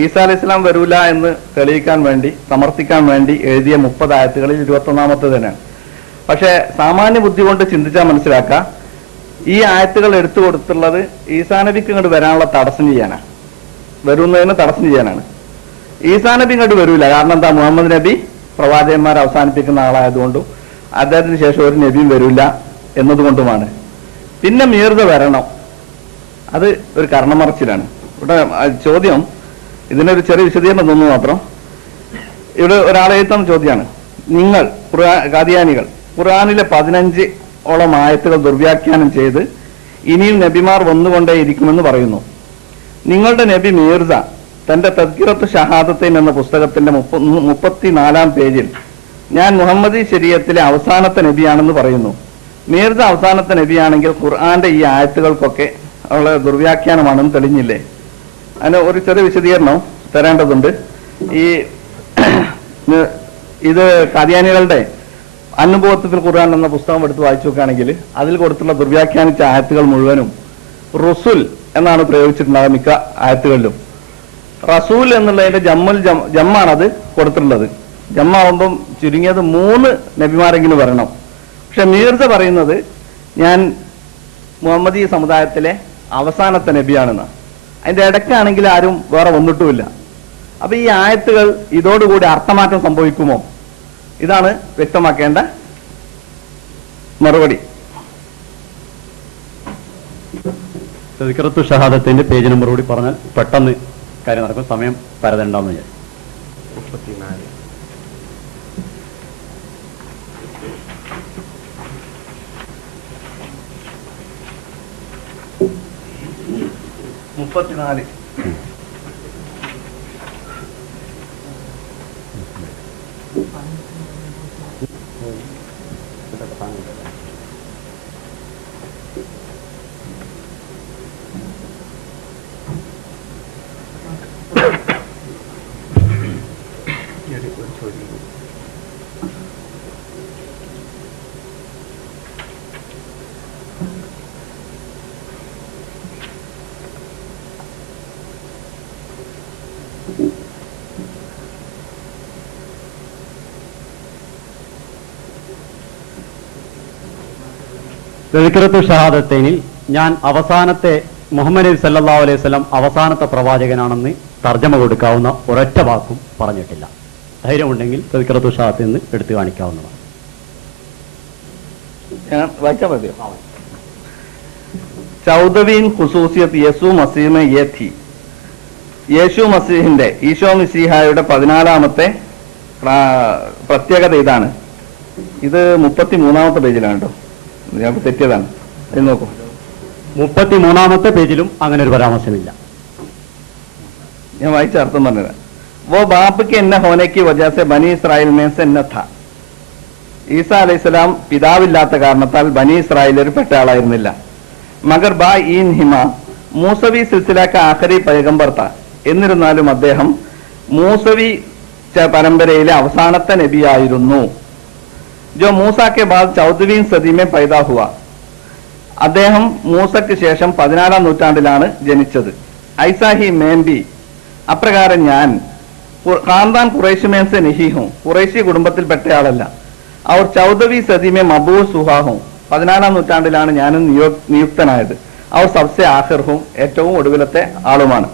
ഈസാ അലൈഹി ഇസ്ലാം വരൂല എന്ന് തെളിയിക്കാൻ വേണ്ടി, സമർത്ഥിക്കാൻ വേണ്ടി എഴുതിയ 30 ആയത്തുകളിൽ 21ാമത്തെ തന്നെയാണ്. പക്ഷെ സാമാന്യ ബുദ്ധി കൊണ്ട് ചിന്തിച്ചാൽ മനസ്സിലാക്കാം, ഈ ആയത്തുകൾ എടുത്തു കൊടുത്തുള്ളത് ഈസാ നബിക്ക് ഇങ്ങോട്ട് വരാനുള്ള തടസ്സം ചെയ്യാനാണ്, വരുന്നതിന് തടസ്സം ചെയ്യാനാണ്. ഈസാ നബി ഇങ്ങോട്ട് വരൂല. കാരണം എന്താ? മുഹമ്മദ് നബി പ്രവാചകന്മാരെ അവസാനിപ്പിക്കുന്ന ആളായതുകൊണ്ടും അദ്ദേഹത്തിന് ശേഷം ഒരു നബിയും വരൂല എന്നതുകൊണ്ടുമാണ്. പിന്നെ മീർദ വരണം, അത് ഒരു കർണമറച്ചിലാണ്. ഇവിടെ ചോദ്യം, ഇതിനൊരു ചെറിയ വിശദീകരണം തോന്നുന്നു മാത്രം. ഇവിടെ ഒരാളെ എഴുത്തുന്ന ചോദ്യമാണ്, നിങ്ങൾ ഖാദിയാനികൾ ഖുർആനിലെ 15ഓളം ആയത്തുകൾ ദുർവ്യാഖ്യാനം ചെയ്ത് ഇനിയും നബിമാർ വന്നുകൊണ്ടേയിരിക്കുമെന്ന് പറയുന്നു. നിങ്ങളുടെ നബി മീർസ തന്റെ തദ്കിറത്ത് ഷഹാദത്തൈൻ എന്ന പുസ്തകത്തിന്റെ 34-ാം പേജിൽ ഞാൻ മുഹമ്മദി ശരീഅത്തിലെ അവസാനത്തെ നബിയാണെന്ന് പറയുന്നു. മീർസ അവസാനത്തെ നബിയാണെങ്കിൽ ഖുർആന്റെ ഈ ആയത്തുകൾക്കൊക്കെ അവളെ ദുർവ്യാഖ്യാനമാണെന്ന് തെളിഞ്ഞില്ലേ? അതിന് ഒരു ചെറിയ വിശദീകരണം തരേണ്ടതുണ്ട്. ഇത് ഖാദിയാനികളുടെ അനുഭവത്തിൽ ഖുർആൻ എന്ന പുസ്തകം എടുത്ത് വായിച്ചു നോക്കുകയാണെങ്കിൽ അതിൽ കൊടുത്തുള്ള ദുർവ്യാഖ്യാനിച്ച ആയത്തുകൾ മുഴുവനും റുസുൽ എന്നാണ് പ്രയോഗിച്ചിട്ടുണ്ടാകുക. മിക്ക ആയത്തുകളിലും റസൂൽ എന്നുള്ളതിന്റെ ജമ്മാണത് കൊടുത്തിട്ടുള്ളത്. ജമ്മാവുമ്പം ചുരുങ്ങിയത് 3 നബിമാരെങ്കിലും വരണം. പക്ഷെ മീർസ പറയുന്നത് ഞാൻ മുഹമ്മദി സമുദായത്തിലെ അവസാനത്തെ നബിയാണെന്ന്. അതിന്റെ ഇടയ്ക്കാണെങ്കിൽ ആരും വേറെ വന്നിട്ടുമില്ല. അപ്പൊ ഈ ആയത്തുകൾ ഇതോടുകൂടി അർത്ഥമാറ്റം സംഭവിക്കുമോ? ഇതാണ് വ്യക്തമാക്കേണ്ട മറുപടി. തദ്കിറത്തു ഷഹാദത്തിന്റെ പേജ് നമ്പർ കൂടി പറഞ്ഞാൽ പെട്ടെന്ന് കാര്യം നടക്കും. സമയം പരതണ്ടാന്ന് വിചാരിച്ചു. 34. തദ്കിറത്തു ഷഹാദത്തൈനിൽ ഞാൻ അവസാനത്തെ മുഹമ്മദ് നബി സല്ലല്ലാഹു അലൈഹി വസല്ലം അവസാനത്തെ പ്രവാചകനാണെന്ന് തർജ്ജമ കൊടുക്കാവുന്ന ഒരൊറ്റ വാക്കും പറഞ്ഞിട്ടില്ല. ധൈര്യമുണ്ടെങ്കിൽ തദ്കിറത്തു ഷഹാദത്തിൽ നിന്ന് എടുത്തു കാണിക്കാവുന്നതാണ്. ഞാൻ വായിക്കാൻ മതിയോ? ചൗദവീൻ ഖുസൂസിയത്ത് യേശു മസീഹ് യേ ഥി. യേശു മസീഹിന്റെ ഈശോ മിശിഹായുടെ 14ാമത്തെ പ്രത്യേകത ഇതാണ്. ഇത് 33ാമത്തെ പേജിലാണ് കേട്ടോ. ഞാൻ തെറ്റിയതാണ്. ഇത് നോക്കൂ. 33-ാമത്തെ പേജിലും അങ്ങനെ ഒരു പരാമർശമില്ല. ഞാൻ വായിച്ച അർത്ഥം പറഞ്ഞത് वो बाप के न होने की वजह से बनी इस्राइल में से न था. ഈസ അലൈഹിസ്സലാം പിതാവില്ലാത്ത കാരണത്താൽ ബനി ഇസ്രായേലിൽ പെട്ട ആളായിരുന്നില്ല. മഗർ ബാ ഈൻ ഹിമ മൂസവി സിൽസിലാക്ക ആഖരി പൈഗംബർ താ. എന്നിരുന്നാലും അദ്ദേഹം മൂസവി പരമ്പരയിലെ അവസാനത്തെ നബിയായിരുന്നു. ജോ മൂസ കെ ബാദ് 14वीं സദി में पैदा हुआ. അദ്ദേഹം മൂസയ്ക്ക് ശേഷം 14-ാം നൂറ്റാണ്ടിലാണ് ജനിച്ചത്. ഐസാഹി മേംബി, അപ്രകാരം ഞാൻ ഖാൻദാൻ ഖുറൈശ് മേം സെ നഹി ഹൂം, ഖുറൈശി കുടുംബത്തിൽപ്പെട്ടയാളല്ല. അവർ 14वीं സദി में മബൂസ് ഹുവാ ഹൂം, 14-ാം നൂറ്റാണ്ടിലാണ് ഞാനും നിയുക്തനായത്. അവർ സബ്സെ ആഖിർ ഹൂം, ഏറ്റവും ഒടുവിലത്തെ ആളുമാണ്.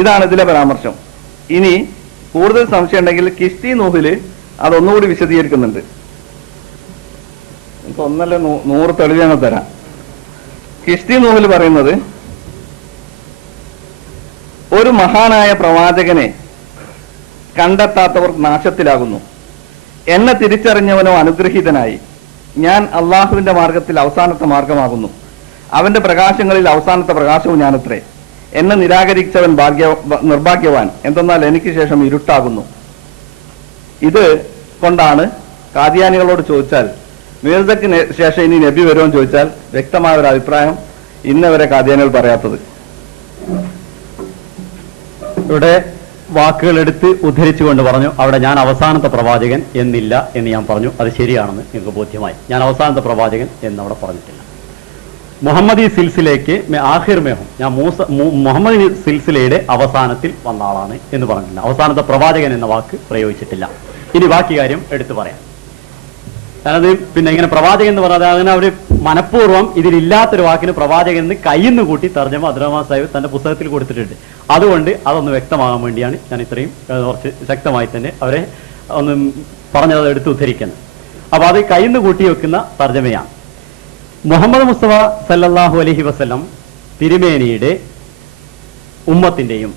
ഇതാണ് ഇതിലെ പരാമർശം. ഇനി കൂടുതൽ സംശയം ഉണ്ടെങ്കിൽ കിഷ്തി നൂഹില് അതൊന്നുകൂടി വിശദീകരിക്കുന്നുണ്ട്. എനിക്ക് 100 തെളിവ് ഞങ്ങൾ തരാം. കിഷ്തി നൂഹിൽ പറയുന്നത്, ഒരു മഹാനായ പ്രവാചകനെ കണ്ടെത്താത്തവർ നാശത്തിലാകുന്നു. എന്നെ തിരിച്ചറിഞ്ഞവനോ അനുഗ്രഹീതനായി. ഞാൻ അള്ളാഹുവിന്റെ മാർഗത്തിൽ അവസാനത്തെ മാർഗമാകുന്നു. അവന്റെ പ്രകാശങ്ങളിൽ അവസാനത്തെ പ്രകാശവും ഞാനത്രേ. എന്നെ നിരാകരിച്ചവൻ നിർഭാഗ്യവാൻ, എന്തെന്നാൽ എനിക്ക് ശേഷം ഇരുട്ടാകുന്നു. ഇത് കൊണ്ടാണ് കാദിയാനികളോട് ചോദിച്ചാൽ മീർസയ്ക്ക് ശേഷം ഇനി നബി വരുമെന്ന് ചോദിച്ചാൽ വ്യക്തമായ ഒരു അഭിപ്രായം ഇന്നവരെ കാദിയാനികൾ പറയാത്തത്. ഇവിടെ വാക്കുകൾ എടുത്ത് ഉദ്ധരിച്ചുകൊണ്ട് പറഞ്ഞു, അവിടെ ഞാൻ അവസാനത്തെ പ്രവാചകൻ എന്നില്ല എന്ന് ഞാൻ പറഞ്ഞു. അത് ശരിയാണെന്ന് നിങ്ങൾക്ക് ബോധ്യമായി. ഞാൻ അവസാനത്തെ പ്രവാചകൻ എന്നവിടെ പറഞ്ഞിട്ടില്ല. മുഹമ്മദി സിൽസിലേക്ക് ആഹിർ മേഹും, ഞാൻ മുഹമ്മദി സിൽസിലയുടെ അവസാനത്തിൽ വന്ന ആളാണ് എന്ന് പറഞ്ഞിട്ടില്ല. അവസാനത്തെ പ്രവാചകൻ എന്ന വാക്ക് പ്രയോഗിച്ചിട്ടില്ല. ഇനി ബാക്കി കാര്യം എടുത്തു പറയാം. ഞാനത് പിന്നെ ഇങ്ങനെ പ്രവാചകൻ എന്ന് പറഞ്ഞാൽ അങ്ങനെ അവർ മനഃപൂർവ്വം ഇതിലില്ലാത്തൊരു വാക്കിന് പ്രവാചകൻ എന്ന് കയ്യിന്ന് കൂട്ടി തർജ്ജമ അബ്ദുറഹ്മാൻ സാഹിബ് തന്റെ പുസ്തകത്തിൽ കൊടുത്തിട്ടുണ്ട്. അതുകൊണ്ട് അതൊന്ന് വ്യക്തമാകാൻ വേണ്ടിയാണ് ഞാൻ ഇത്രയും കുറച്ച് ശക്തമായി തന്നെ അവരെ ഒന്ന് പറഞ്ഞത് എടുത്ത് ഉദ്ധരിക്കുന്നത്. അപ്പൊ അത് കയ്യിന്ന് കൂട്ടി വെക്കുന്ന തർജ്ജമയാണ്. മുഹമ്മദ് മുസ്തഫ സല്ലല്ലാഹു അലൈഹി വസല്ലം തിരുമേനിയുടെ ഉമ്മത്തിന്റെയും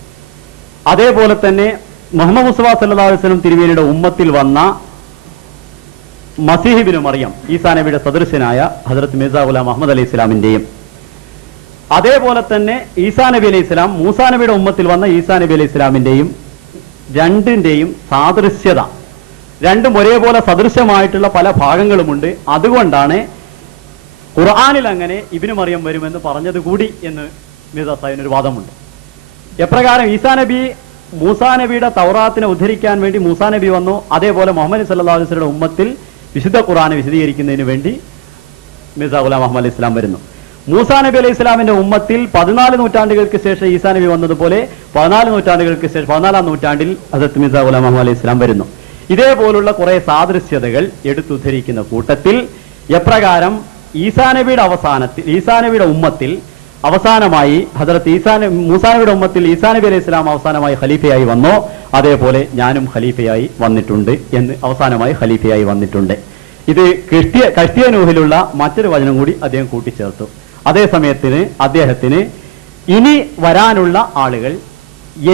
അതേപോലെ തന്നെ മുഹമ്മദ് മുസ്തഫ സല്ലല്ലാഹു അലൈഹി വസല്ലം തിരുമേനിയുടെ ഉമ്മത്തിൽ വന്ന മസീഹ് ബിൻ മറിയം, ഈസാ നബിയുടെ സദൃശനായ ഹദ്റത്ത് മിർസ ഗുലാം അഹ്മദ് അലൈഹി ഇസ്ലാമിന്റെയും അതേപോലെ തന്നെ ഈസാ നബി അലൈഹി ഇസ്ലാം മൂസാ നബിയുടെ ഉമ്മത്തിൽ വന്ന ഈസാ നബി അലൈഹി ഇസ്ലാമിന്റെയും രണ്ടിന്റെയും സാദൃശ്യത, രണ്ടും ഒരേപോലെ സദൃശമായിട്ടുള്ള പല ഭാഗങ്ങളുമുണ്ട്. അതുകൊണ്ടാണ് ഖുർആനിൽ അങ്ങനെ ഇബ്നു മറിയം വരുമെന്ന് പറഞ്ഞത് കൂടി എന്ന് മിർസ സാഹിബിന് ഒരു വാദമുണ്ട്. എപ്രകാരം ഈസാ നബി മൂസാ നബിയുടെ തൗറാത്തിനെ ഉദ്ധരിക്കാൻ വേണ്ടി മൂസാ നബി വന്നു, അതേപോലെ മുഹമ്മദ് സല്ലല്ലാഹു അലൈഹി വസല്ലം ഉമ്മത്തിൽ വിശുദ്ധ ഖുർആനെ വിശദീകരിക്കുന്നതിന് വേണ്ടി മിർസ ഗുലാം അഹ്മദ് അലൈഹി ഇസ്ലാം വരുന്നു. മൂസാ നബി അലൈഹി ഇസ്ലാമിന്റെ ഉമ്മത്തിൽ 14 നൂറ്റാണ്ടുകൾക്ക് ശേഷം ഈസാ നബി വന്നതുപോലെ 14 നൂറ്റാണ്ടുകൾക്ക് ശേഷം 14-ാം നൂറ്റാണ്ടിൽ ഹദ്റത്ത് മിർസ ഗുലാം അഹ്മദ് അലൈഹി ഇസ്ലാം വരുന്നു. ഇതേപോലുള്ള കുറെ സാദൃശ്യതകൾ എടുത്തുദ്ധരിക്കുന്ന കൂട്ടത്തിൽ എപ്രകാരം ഈസാ നബിയുടെ ഉമ്മത്തിൽ അവസാനമായി ഹദ്റത്ത് മൂസാ നബിയുടെ ഉമ്മത്തിൽ ഈസാ നബി അലൈഹി ഇസ്ലാം അവസാനമായി ഖലീഫയായി വന്നോ, അതേപോലെ ഞാനും ഖലീഫയായി വന്നിട്ടുണ്ട് എന്ന് അവസാനമായി ഖലീഫയായി വന്നിട്ടുണ്ട്. ഇത് കഷ്ടിയ നൂഹിലുള്ള മറ്റൊരു വചനം കൂടി അദ്ദേഹം കൂട്ടിച്ചേർത്തു. അതേ സമയത്തിന് അദ്ദേഹത്തിന് ഇനി വരാനുള്ള ആളുകൾ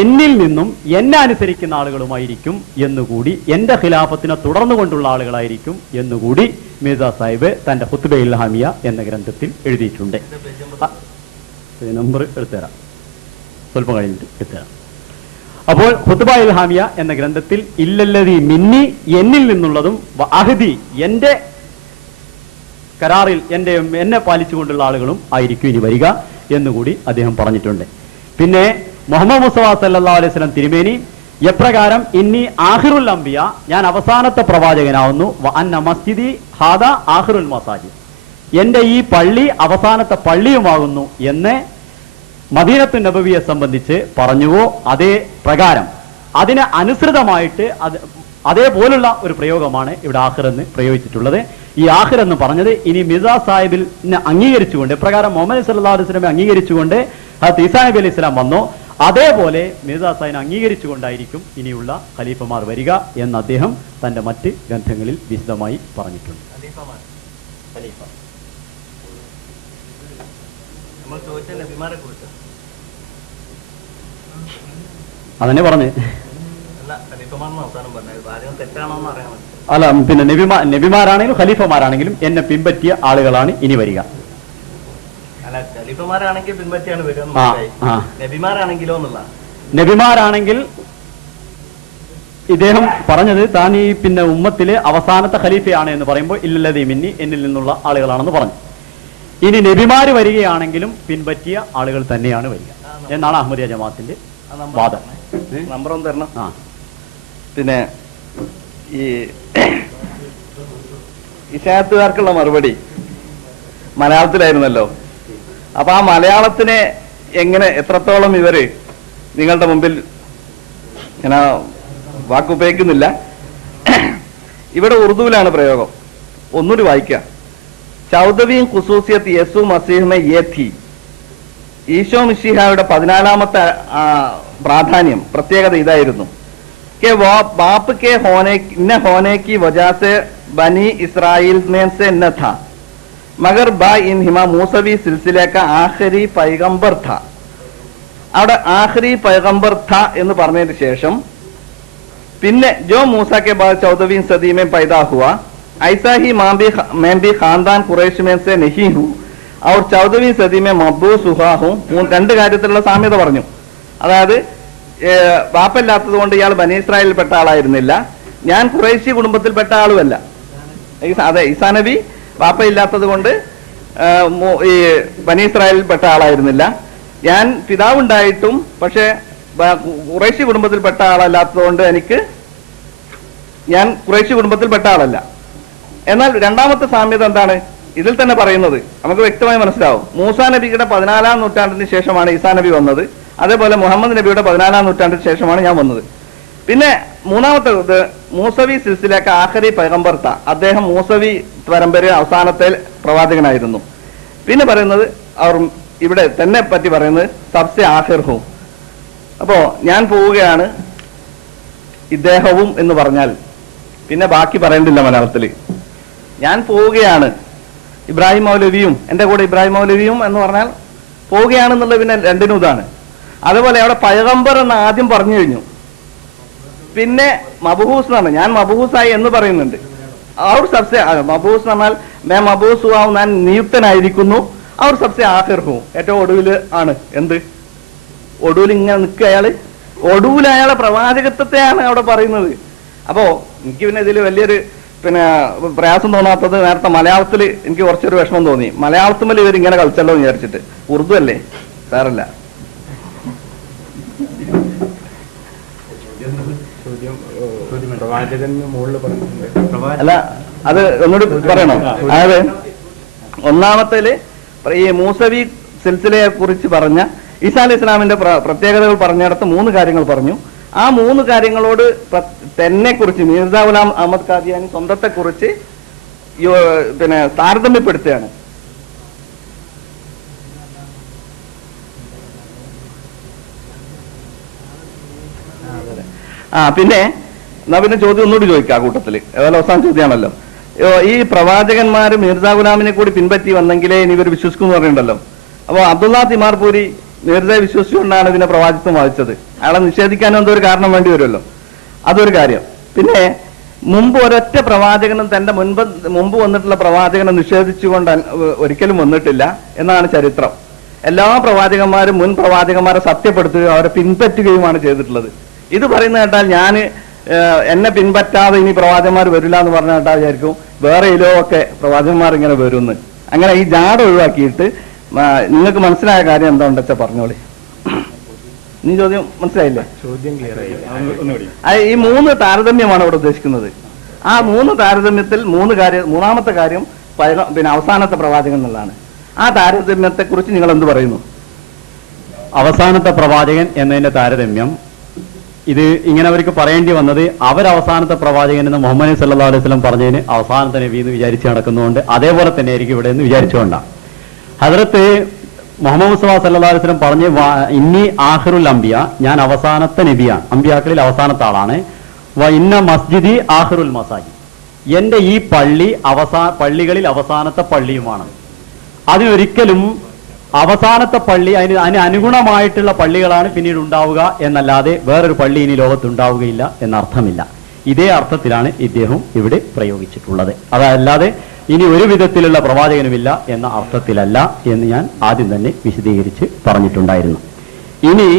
എന്നിൽ നിന്നും എന്നെ അനുസരിക്കുന്ന ആളുകളുമായിരിക്കും എന്നുകൂടി, എന്റെ ഖിലാഫത്തിനെ തുടർന്നുകൊണ്ടുള്ള ആളുകളായിരിക്കും എന്നുകൂടി മിർസ സാഹിബ് തന്റെ ഖുത്ബയിൽ ഹാമിയ എന്ന ഗ്രന്ഥത്തിൽ എഴുതിയിട്ടുണ്ട്. നമ്പർ എടുത്തുതരാം, സ്വല്പം കഴിഞ്ഞിട്ട് എടുത്തുതരാം. അപ്പോൾ ഖുത്ബയിൽ ഹാമിയ എന്ന ഗ്രന്ഥത്തിൽ ഇല്ലല്ലദീ മിന്നി, എന്നിൽ നിന്നുള്ളതും അഹ്ദി, എന്റെ കരാറിൽ എന്നെ പാലിച്ചുകൊണ്ടുള്ള ആളുകളും ആയിരിക്കും ഇനി വരിക എന്നുകൂടി അദ്ദേഹം പറഞ്ഞിട്ടുണ്ട്. പിന്നെ മുഹമ്മദ് മുസ്തഫ സല്ലല്ലാഹു അലൈഹി വസല്ലം തിരുമേനി എപ്രകാരം ഇന്നി ആഖിറുൽ അംബിയ, ഞാൻ അവസാനത്തെ പ്രവാചകനാവുന്നു, വ അന്ന മസ്ജിദി ഹാദാ ആഖിറുൽ മസാജിദ്, എന്റെ ഈ പള്ളി അവസാനത്തെ പള്ളിയുമാകുന്നു എന്ന് മദീനത്തു നബവിയെ സംബന്ധിച്ച് പറഞ്ഞുവോ അതേ പ്രകാരം അതിന് അനുസൃതമായിട്ട് അതേപോലുള്ള ഒരു പ്രയോഗമാണ് ഇവിടെ ആഖിർ എന്ന് പ്രയോഗിച്ചിട്ടുള്ളത്. ഈ ആഖിർ എന്ന് പറഞ്ഞത് ഇനി മിർസ സാഹിബിനെ അംഗീകരിച്ചുകൊണ്ട്, എപ്രകാരം മുഹമ്മദ് സല്ലല്ലാഹു അലൈഹി വസല്ലമയെ അംഗീകരിച്ചുകൊണ്ട് ഹദ്റത്ത് ഈസാ നബി അലൈഹി ഇസ്ലാം വന്നോ അതേപോലെ മിർസ സാഹിബിനെ അംഗീകരിച്ചുകൊണ്ടായിരിക്കും ഇനിയുള്ള ഖലീഫമാർ വരിക എന്ന് അദ്ദേഹം തന്റെ മറ്റ് ഗ്രന്ഥങ്ങളിൽ വിശദമായി പറഞ്ഞിട്ടുണ്ട്. അതന്നെ പറഞ്ഞ് അല്ല, പിന്നെ നബിമാരാണെങ്കിലും ഖലീഫമാരാണെങ്കിലും എന്നെ പിൻപറ്റിയ ആളുകളാണ് ഇനി വരിക. അല്ല, ഖലീഫമാരാണെങ്കിൽ പിൻപറ്റിയാണ് വരിക. നബിമാരാണെങ്കിലോ എന്നുള്ള നബിമാരാണെങ്കിൽ ഇദ്ദേഹം പറഞ്ഞത് താൻ ഈ പിന്നെ ഉമ്മത്തിലെ അവസാനത്തെ ഖലീഫയാണ് എന്ന് പറയുമ്പോൾ ഇല്ലല്ലതീ മിന്നി, എന്നിൽ നിന്നുള്ള ആളുകളാണെന്ന് പറഞ്ഞു. ഇനി നബിമാര് വരികയാണെങ്കിലും പിൻപറ്റിയ ആളുകൾ തന്നെയാണ് വരിക എന്നാണ് അഹമ്മദിയ ജമാഅത്തിന്റെ വാദം. നമ്പർ ഒന്ന് തരണം. പിന്നെ ഈ ഇശാഅത്തുകാർക്കുള്ള മറുപടി മലയാളത്തിലായിരുന്നല്ലോ. അപ്പൊ ആ മലയാളത്തിനെ എത്രത്തോളം ഇവര് നിങ്ങളുടെ മുമ്പിൽ ഇങ്ങനെ വാക്കുപയോഗിക്കുന്നില്ല. ഇവിടെ ഉറുദുവിലാണ് പ്രയോഗം. ഒന്നുകൂടി വായിക്കാം. ചൗദവിയും ഖുസൂസിയത്ത് യേസു മസീഹ്മെ യേ ഥി. ഈശോ മിശിഹായുടെ 14ാമത്തെ പ്രാധാന്യം, പ്രത്യേകത ഇതായിരുന്നു. के बाप के होने की वजह से बनी इसराइल में से न था, मगर बा इन हिमा मूसवी सिलसिले का आखिरी पैगंबर था. അവിടെ ആഖിരി പൈഗംബർ ഥ എന്ന് പറഞ്ഞതിന് ശേഷം പിന്നെ जो मूसा के बाद 14वीं सदी में पैदा हुआ, ऐसा ही मैं भी खानदान कुरैश में से नहीं हूँ और 14वीं सदी में मब्बूस हुआ हूँ. രണ്ട് കാര്യത്തിലുള്ള സാമ്യത പറഞ്ഞു. അതായത് ബാപ്പല്ലാത്തത് കൊണ്ട് ഇയാൾ ബനി ഇസ്രായേലിൽപ്പെട്ട ആളായിരുന്നില്ല, ഞാൻ ഖുറൈശി കുടുംബത്തിൽപ്പെട്ട ആളുമല്ല. അതെ, ഈസാ നബി ബാപ്പയില്ലാത്തത് കൊണ്ട് ഈ ബനി ഇസ്രായേലിൽപ്പെട്ട ആളായിരുന്നില്ല. ഞാൻ പിതാവുണ്ടായിട്ടും പക്ഷെ ഖുറൈശി കുടുംബത്തിൽപ്പെട്ട ആളല്ലാത്തത് കൊണ്ട് ഞാൻ ഖുറൈശി കുടുംബത്തിൽപ്പെട്ട ആളല്ല. എന്നാൽ രണ്ടാമത്തെ സാമ്യത എന്താണ് ഇതിൽ തന്നെ പറയുന്നത്? നമുക്ക് വ്യക്തമായി മനസ്സിലാവും. മൂസാ നബിയുടെ 14ാം നൂറ്റാണ്ടിന് ശേഷമാണ് ഈസാ നബി വന്നത്. അതേപോലെ മുഹമ്മദ് നബിയുടെ 14ാം നൂറ്റാണ്ടിന് ശേഷമാണ് ഞാൻ വന്നത്. പിന്നെ മൂന്നാമത്തെ മൂസവി സിൽസിലേക്ക് ആഖിരി പൈഗംബർ ത, അദ്ദേഹം മൂസവി പരമ്പരയിൽ അവസാനത്തെ പ്രവാചകനായിരുന്നു. പിന്നെ പറയുന്നത് അവർ ഇവിടെ തന്നെ പറ്റി പറയുന്നത് സബ്സെ ആഖിർ ഹും. അപ്പോ ഞാൻ പോവുകയാണ്, ഇദ്ദേഹവും എന്ന് പറഞ്ഞാൽ പിന്നെ ബാക്കി പറയേണ്ടില്ല മലയാളത്തില്. ഞാൻ പോവുകയാണ്, ഇബ്രാഹിം മൗലവിയും എന്റെ കൂടെ ഇബ്രാഹിം മൗലവിയും എന്ന് പറഞ്ഞാൽ പോവുകയാണെന്നുള്ളത് പിന്നെ രണ്ടിനും ഇതാണ്. അതുപോലെ അവിടെ പൈഗംബർ എന്ന് ആദ്യം പറഞ്ഞു കഴിഞ്ഞു, പിന്നെ മബൂസ് എന്നാണ്, ഞാൻ മബൂസായി എന്ന് പറയുന്നുണ്ട്. അവർ സബ്സെ മബൂസ് എന്ന് പറഞ്ഞാൽ ഞാൻ മബൂസ് ആവും, ഞാൻ നിയുക്തനായിരിക്കുന്നു. അവർ സബ്സെ ആഖിർ ഹും, ഏറ്റവും ഒടുവില് ആണ്. എന്ത് ഒടുവിൽ ഇങ്ങനെ നിൽക്കുക അയാള്, ഒടുവിൽ അയാളെ പ്രവാചകത്വത്തെയാണ് അവിടെ പറയുന്നത്. അപ്പോ എനിക്ക് പിന്നെ ഇതിൽ വലിയൊരു പ്രയാസം തോന്നാത്തത് നേരത്തെ മലയാളത്തിൽ എനിക്ക് കുറച്ചൊരു വിഷമം തോന്നി. മലയാളത്തിൽ ഇവർ ഇങ്ങനെ കളിച്ചല്ലോ എന്ന് വിചാരിച്ചിട്ട്. ഉറുദു അല്ലേ, വേറല്ല. അല്ല, അത് ഒന്നുകൂടി പറയണോ? അതായത് ഒന്നാമത്തേല് ഈ മൂസവി സിൽസിലയെ കുറിച്ച് പറഞ്ഞ ഈസാ അലൈഹി ഇസ്ലാമിന്റെ പ്രത്യേകതകൾ പറഞ്ഞിടത്ത് 3 കാര്യങ്ങൾ പറഞ്ഞു. ആ 3 കാര്യങ്ങളോട് തന്നെ കുറിച്ച് മിർസ ഗുലാം അഹമ്മദ് ഖാദിയാനി സ്വന്തത്തെ കുറിച്ച് താരതമ്യപ്പെടുത്തുകയാണ്. പിന്നെ എന്നാ പിന്നെ ചോദ്യം ഒന്നുകൂടി ചോദിക്കാം കൂട്ടത്തില്, ഏതായാലും അവസാന ചോദ്യമാണല്ലോ. ഈ പ്രവാചകന്മാര് മിർസ ഗുലാമിനെ കൂടി പിൻപറ്റി വന്നെങ്കിലേ ഇനി ഇവർ വിശ്വസിക്കും എന്ന് പറയുന്നുണ്ടല്ലോ. അപ്പൊ അബ്ദുള്ള തിമാർപൂരി മിർസയെ വിശ്വസിച്ചുകൊണ്ടാണ് ഇതിനെ പ്രവാചിത്വം വാദിച്ചത്. അയാളെ നിഷേധിക്കാനും എന്തോ ഒരു കാരണം വേണ്ടി വരുമല്ലോ, അതൊരു കാര്യം. പിന്നെ മുമ്പ് ഒരൊറ്റ പ്രവാചകനും തന്റെ മുമ്പ് വന്നിട്ടുള്ള പ്രവാചകനെ നിഷേധിച്ചുകൊണ്ട് ഒരിക്കലും വന്നിട്ടില്ല എന്നാണ് ചരിത്രം. എല്ലാ പ്രവാചകന്മാരും മുൻ പ്രവാചകന്മാരെ സത്യപ്പെടുത്തുകയും അവരെ പിൻപറ്റുകയുമാണ് ചെയ്തിട്ടുള്ളത്. ഇത് പറയുന്ന കേട്ടാൽ ഞാൻ എന്നെ പിൻപറ്റാതെ ഇനി പ്രവാചകന്മാർ വരില്ല എന്ന് പറഞ്ഞ കേട്ടാൽ വിചാരിക്കും വേറെ ഇതിലോ ഒക്കെ പ്രവാചകന്മാർ ഇങ്ങനെ വരുമെന്ന്. അങ്ങനെ ഈ ജാട ഒഴിവാക്കിയിട്ട് നിങ്ങൾക്ക് മനസ്സിലായ കാര്യം എന്താണെന്ന് വെച്ചാൽ പറഞ്ഞോളി. ഇനി ചോദ്യം മനസ്സിലായില്ലേ? ഈ 3 താരതമ്യമാണ് ഇവിടെ ഉദ്ദേശിക്കുന്നത്. ആ 3 താരതമ്യത്തിൽ മൂന്നാമത്തെ കാര്യം അവസാനത്തെ പ്രവാചകൻ എന്നുള്ളതാണ്. ആ താരതമ്യത്തെ കുറിച്ച് നിങ്ങൾ എന്ത് പറയുന്നു? അവസാനത്തെ പ്രവാചകൻ എന്നതിന്റെ താരതമ്യം ഇത് ഇങ്ങനെ അവർക്ക് പറയേണ്ടി വന്നത് അവരവസാനത്തെ പ്രവാചകൻ എന്ന് മുഹമ്മദ് സല്ലല്ലാഹു അലൈഹി വസല്ലം പറഞ്ഞതിന് അവസാനത്തെ നബി എന്ന് വിചാരിച്ച് നടക്കുന്നതുകൊണ്ട് അതേപോലെ തന്നെ ആയിരിക്കും ഇവിടെ എന്ന് വിചാരിച്ചുകൊണ്ടാണ്. ഹദ്റത്ത് മുഹമ്മദ് മുസ്തഫ സല്ലല്ലാഹു അലൈഹി വസല്ലം പറഞ്ഞ് ഇന്നി ആഖിറുൽ അംബിയ, ഞാൻ അവസാനത്തെ നബിയാണ്, അംബിയാക്കളിൽ അവസാനത്തെ ആളാണ്. വ ഇന്ന മസ്ജിദി ആഖിറുൽ മസാജിദ്, എന്റെ ഈ പള്ളികളിൽ അവസാനത്തെ പള്ളിയുമാണ്. അതിനൊരിക്കലും അവസാനത്തെ പള്ളി അതിന് അനുഗുണമായിട്ടുള്ള പള്ളികളാണ് പിന്നീട് ഉണ്ടാവുക എന്നല്ലാതെ വേറൊരു പള്ളി ഇനി ലോകത്തുണ്ടാവുകയില്ല എന്നർത്ഥമില്ല. ഇതേ അർത്ഥത്തിലാണ് ഇദ്ദേഹം ഇവിടെ പ്രയോഗിച്ചിട്ടുള്ളത്. അതല്ലാതെ ഇനി ഒരു വിധത്തിലുള്ള പ്രവാചകനുമില്ല എന്ന അർത്ഥത്തിലല്ല എന്ന് ഞാൻ ആദ്യം തന്നെ വിശദീകരിച്ച് പറഞ്ഞിട്ടുണ്ടായിരുന്നു. ഇനി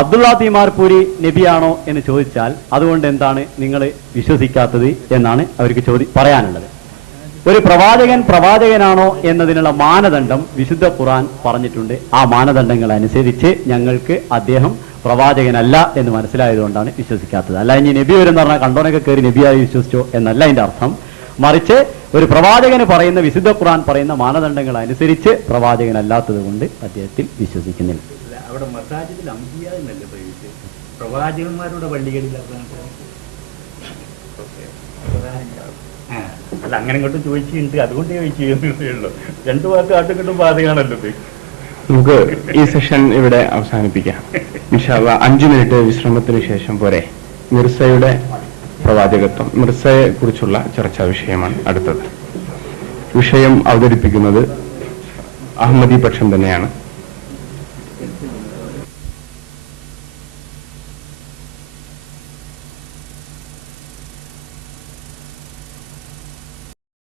അബ്ദുള്ള തീമാർപൂരി നബിയാണോ എന്ന് ചോദിച്ചാൽ അതുകൊണ്ട് എന്താണ് നിങ്ങൾ വിശ്വസിക്കാത്തത് എന്നാണ് അവർക്ക് പറയാനുള്ളത്. ഒരു പ്രവാചകനാണോ എന്നതിനുള്ള മാനദണ്ഡം വിശുദ്ധ ഖുർആൻ പറഞ്ഞിട്ടുണ്ട്. ആ മാനദണ്ഡങ്ങൾ അനുസരിച്ച് ഞങ്ങൾക്ക് അദ്ദേഹം പ്രവാചകനല്ല എന്ന് മനസ്സിലായതുകൊണ്ടാണ് വിശ്വസിക്കാത്തത്. അല്ല ഇനി നബി വരെന്ന് പറഞ്ഞാൽ കണ്ടോനൊക്കെ കയറി നബിയായി വിശ്വസിച്ചോ എന്നല്ല അതിന്റെ അർത്ഥം. മറിച്ച് ഒരു പ്രവാചകന് പറയുന്ന വിശുദ്ധ ഖുർആൻ പറയുന്ന മാനദണ്ഡങ്ങൾ അനുസരിച്ച് പ്രവാചകനല്ലാത്തത് കൊണ്ട് അദ്ദേഹത്തിൽ വിശ്വസിക്കുന്നില്ല. അവിടെ മസാജിദിൽ അമ്പിയാന്നല്ലേ പ്രയോഗിച്ച് പ്രവാചകന്മാരുടെ പള്ളികളിൽ അല്ല അങ്ങനെ ഇങ്ങോട്ട് ചോദിച്ചിട്ടുണ്ട്, അതുകൊണ്ട് ചോദിച്ചേ ഉള്ളൂ. രണ്ടു വാക്ക് ആട്ടുകിട്ടും ബാധകമാണല്ലോ ഇത്. നമുക്ക് ഈ സെഷൻ ഇവിടെ അവസാനിപ്പിക്കാം. ഇൻഷാ അല്ലാഹ് 5 മിനിറ്റ് വിശ്രമത്തിന് ശേഷം പോരെ. മിർസയുടെ പ്രവാചകത്വം, മിർസയെ കുറിച്ചുള്ള ചർച്ചാ വിഷയമാണ് അടുത്തത്. വിഷയം അവതരിപ്പിക്കുന്നത് അഹമ്മദി പക്ഷം തന്നെയാണ്.